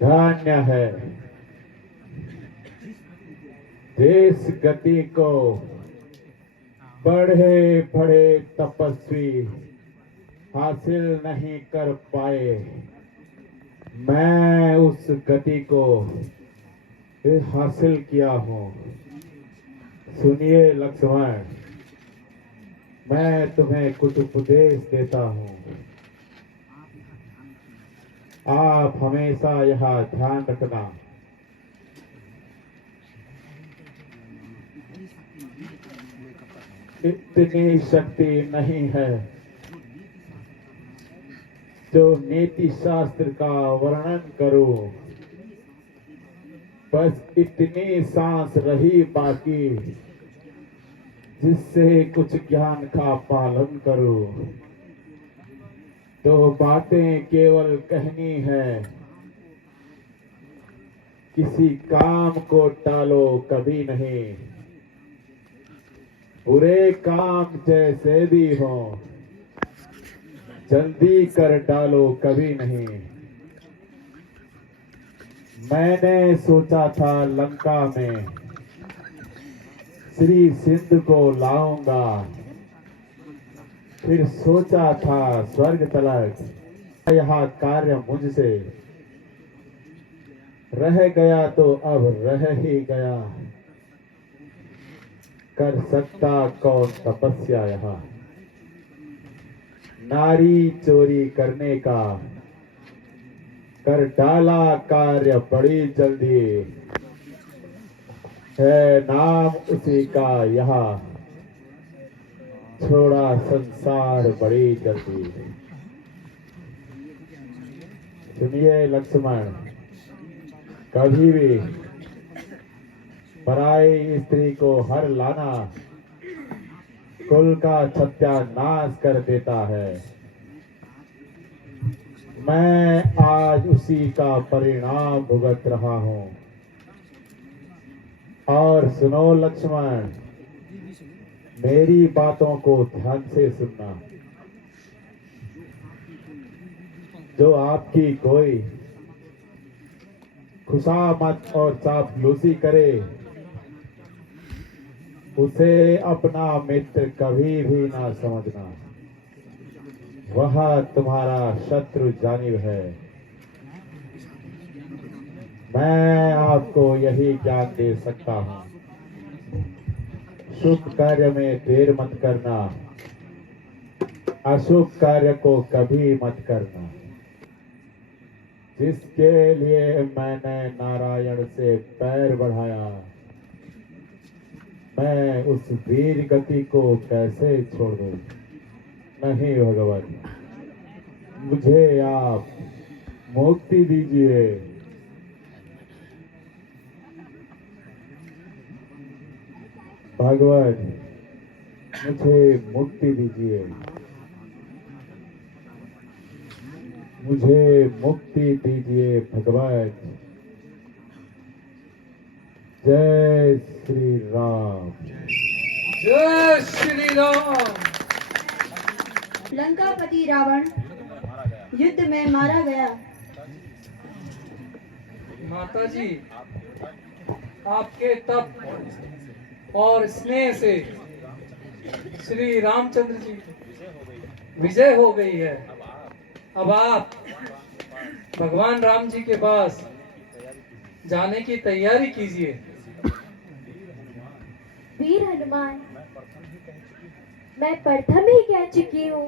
धन्य है देश गति को बढ़े बढ़े तपस्वी हासिल नहीं कर पाए। मैं उस गति को हासिल किया हूँ। सुनिए लक्ष्मण, मैं तुम्हें कुछ उपदेश देता हूँ। आप हमेशा यह ध्यान रखना, इतनी शक्ति नहीं है जो नीति शास्त्र का वर्णन करूं। बस इतनी सांस रही बाकी जिससे कुछ ज्ञान का पालन करूं। तो बातें केवल कहनी है, किसी काम को टालो कभी नहीं। बुरे काम जैसे भी हो, जल्दी कर डालो कभी नहीं। मैंने सोचा था लंका में श्री सिंधु को लाऊंगा, फिर सोचा था स्वर्ग तलक, यह कार्य मुझसे रह गया तो अब रह ही गया। कर सकता कौन तपस्या यहाँ, नारी चोरी करने का कर डाला कार्य बड़ी जल्दी। है नाम उसी का यहाँ, छोड़ा संसार बड़ी जल्दी। सुनिए लक्ष्मण, कभी भी पराई स्त्री को हर लाना कुल का सत्यानाश कर देता है। मैं आज उसी का परिणाम भुगत रहा हूं। और सुनो लक्ष्मण, मेरी बातों को ध्यान से सुनना। जो आपकी कोई खुशामद और चापलूसी करे, उसे अपना मित्र कभी भी ना समझना। वह तुम्हारा शत्रु जानिब है। मैं आपको यही ज्ञान दे सकता हूँ। शुभ कार्य में देर मत करना, अशुभ कार्य को कभी मत करना। जिसके लिए मैंने नारायण से पैर बढ़ाया, मैं उस वीर गति को कैसे छोड़ दूं? नहीं भगवान, मुझे आप मुक्ति दीजिए। भगवान, मुझे मुक्ति दीजिए, मुझे मुक्ति दीजिए भगवान। जय श्री राम। जय श्री राम। लंकापति रावण युद्ध में मारा गया। माता जी, आपके तप और स्नेह से श्री रामचंद्र जी विजय हो गई है। अब आप भगवान राम जी के पास जाने की तैयारी कीजिए। वीर हनुमान, मैं प्रथम ही कह चुकी हूँ,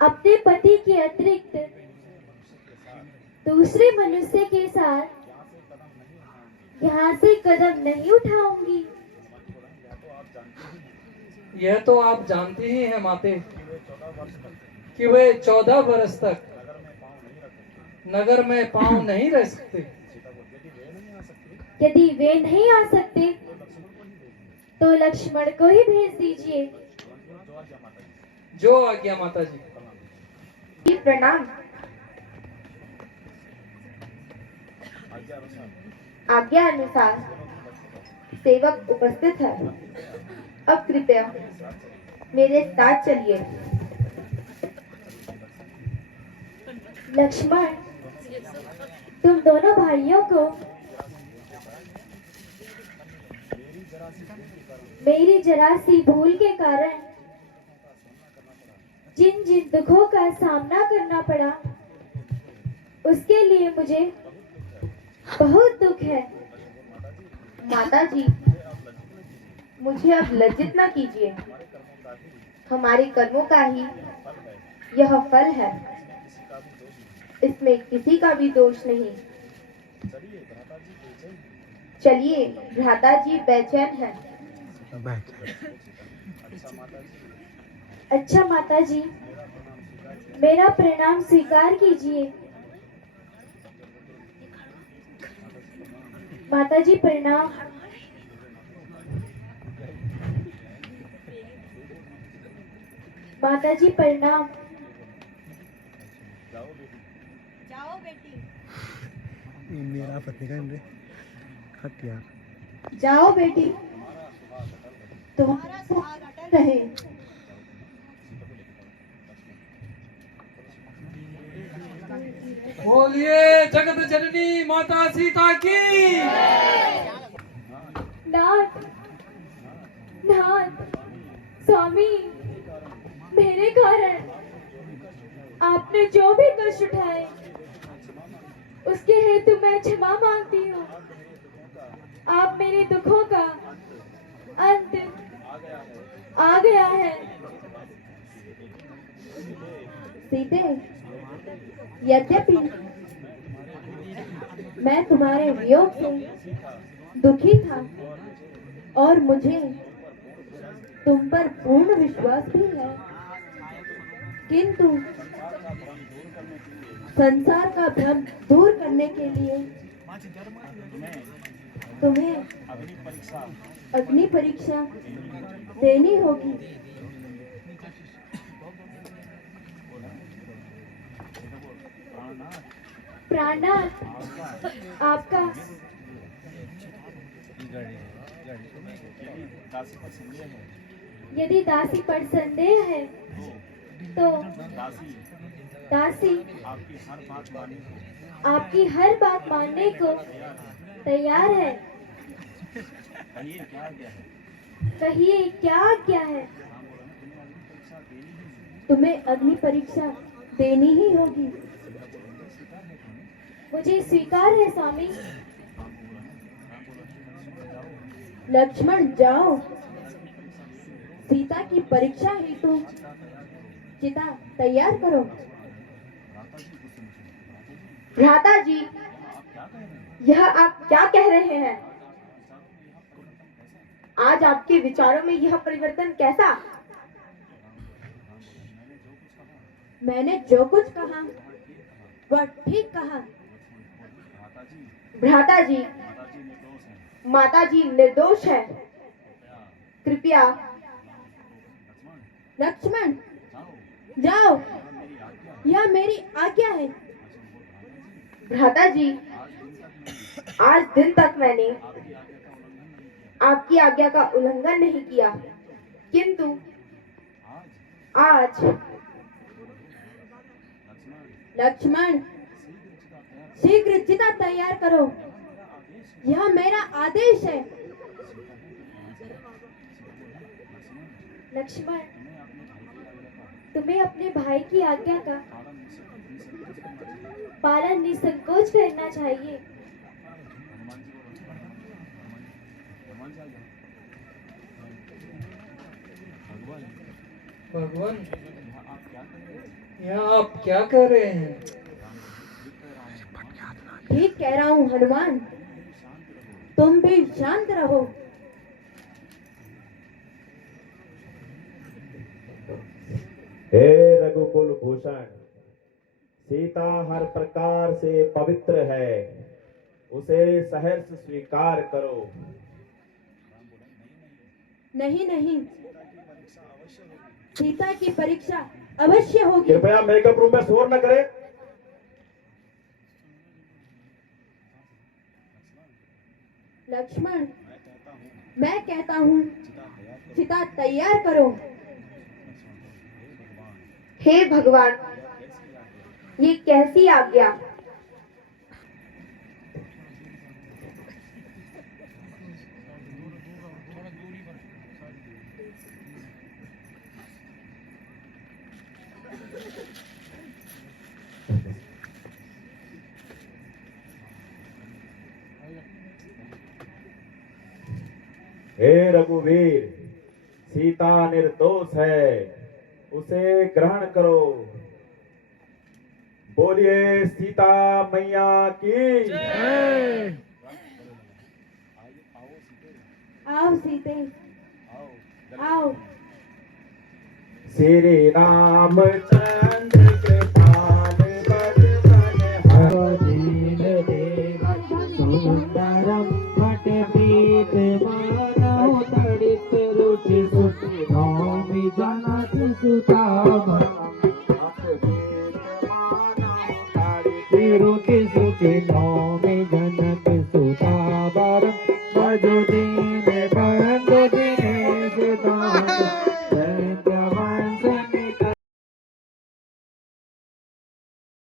अपने पति के अतिरिक्त दूसरे मनुष्य के साथ यहाँ से कदम नहीं उठाऊंगी। यह तो आप जानती ही हैं माते कि वे 14 वर्ष तक नगर में पांव नहीं रह सकते। यदि वे नहीं आ सकते तो लक्ष्मण को ही भेज दीजिए। जो आज्ञा माता जी। प्रणाम। आज्ञा अनुसार सेवक उपस्थित है। अब कृपया मेरे साथ चलिए। लक्ष्मण, तुम दोनों भाइयों को मेरी जरा सी भूल के कारण जिन जिन दुखों का सामना करना पड़ा, उसके लिए मुझे बहुत दुख है। माता जी, मुझे अब लज्जित न कीजिए। हमारे कर्मों का ही यह फल है, इसमें किसी का भी दोष नहीं। चलिए, भ्राता जी बेचैन हैं। अच्छा माता जी, मेरा प्रणाम स्वीकार कीजिए। माता जी प्रणाम। माता जी प्रणाम। जाओ बेटी। मेरा पतिगण रे खटिया। जाओ बेटी, तुम्हारा सुहाग अटल रहे। बोलिए जगत जननी माता सीता की। नाथ, नाथ, स्वामी, मेरे कारण आपने जो भी कष्ट उठाए उसके हेतु मैं क्षमा मांगती हूँ। आप मेरे दुखों का अंत आ गया है। सीते, यद्यपि मैं तुम्हारे वियोग से दुखी था और मुझे तुम पर पूर्ण विश्वास भी है, किंतु संसार का भ्रम दूर करने के लिए तुम्हें अग्नि परीक्षा देनी होगी। प्राणनाथ, आपका यदि दासी पर संदेह है तो दासी आपकी हर बात मानने को तैयार है। कहिए क्या आज्ञा है? तुम्हें अग्नि परीक्षा देनी ही होगी। मुझे स्वीकार है स्वामी। लक्ष्मण, जाओ, सीता की परीक्षा हेतु चिता तैयार करो। भ्राता जी, यह आप क्या कह रहे हैं? आज आपके विचारों में यह परिवर्तन कैसा? मैंने जो कुछ कहा वह ठीक कहा। भ्राता जी, माता जी निर्दोष है। कृपया लक्ष्मण, जाओ, यह मेरी आज्ञा है। भ्राता जी, आज दिन तक मैंने आपकी आज्ञा का उल्लंघन नहीं किया, किंतु आज लक्ष्मण, शीघ्र चिता तैयार करो, यह मेरा आदेश है। लक्ष्मण, तुम्हें अपने भाई की आज्ञा का पालन निसंकोच करना चाहिए। भगवान, यहाँ आप क्या कह रहे हैं? ठीक कह रहा हूँ हनुमान, तुम भी शांत रहो। हे रघुकुल भूषण, सीता हर प्रकार से पवित्र है, उसे सहर्ष स्वीकार करो। नहीं नहीं, सीता की परीक्षा अवश्य होगी। कृपया मेकअप रूम में शोर न करें। लक्ष्मण, मैं कहता हूँ चिता तैयार करो। हे भगवान, ये कैसी आज्ञा? हे रघुवीर, सीता निर्दोष है, उसे ग्रहण करो। बोलिए सीता मैया की। आओ सीते, आओ। श्री रामचंद्र कृपाल बरमन दीन देव सुंदरम भट पीत मानव तड़ित रुचि सुति नौमि जनक सुतावरम रुचि सुति नौमि जनक सुतावरम भजो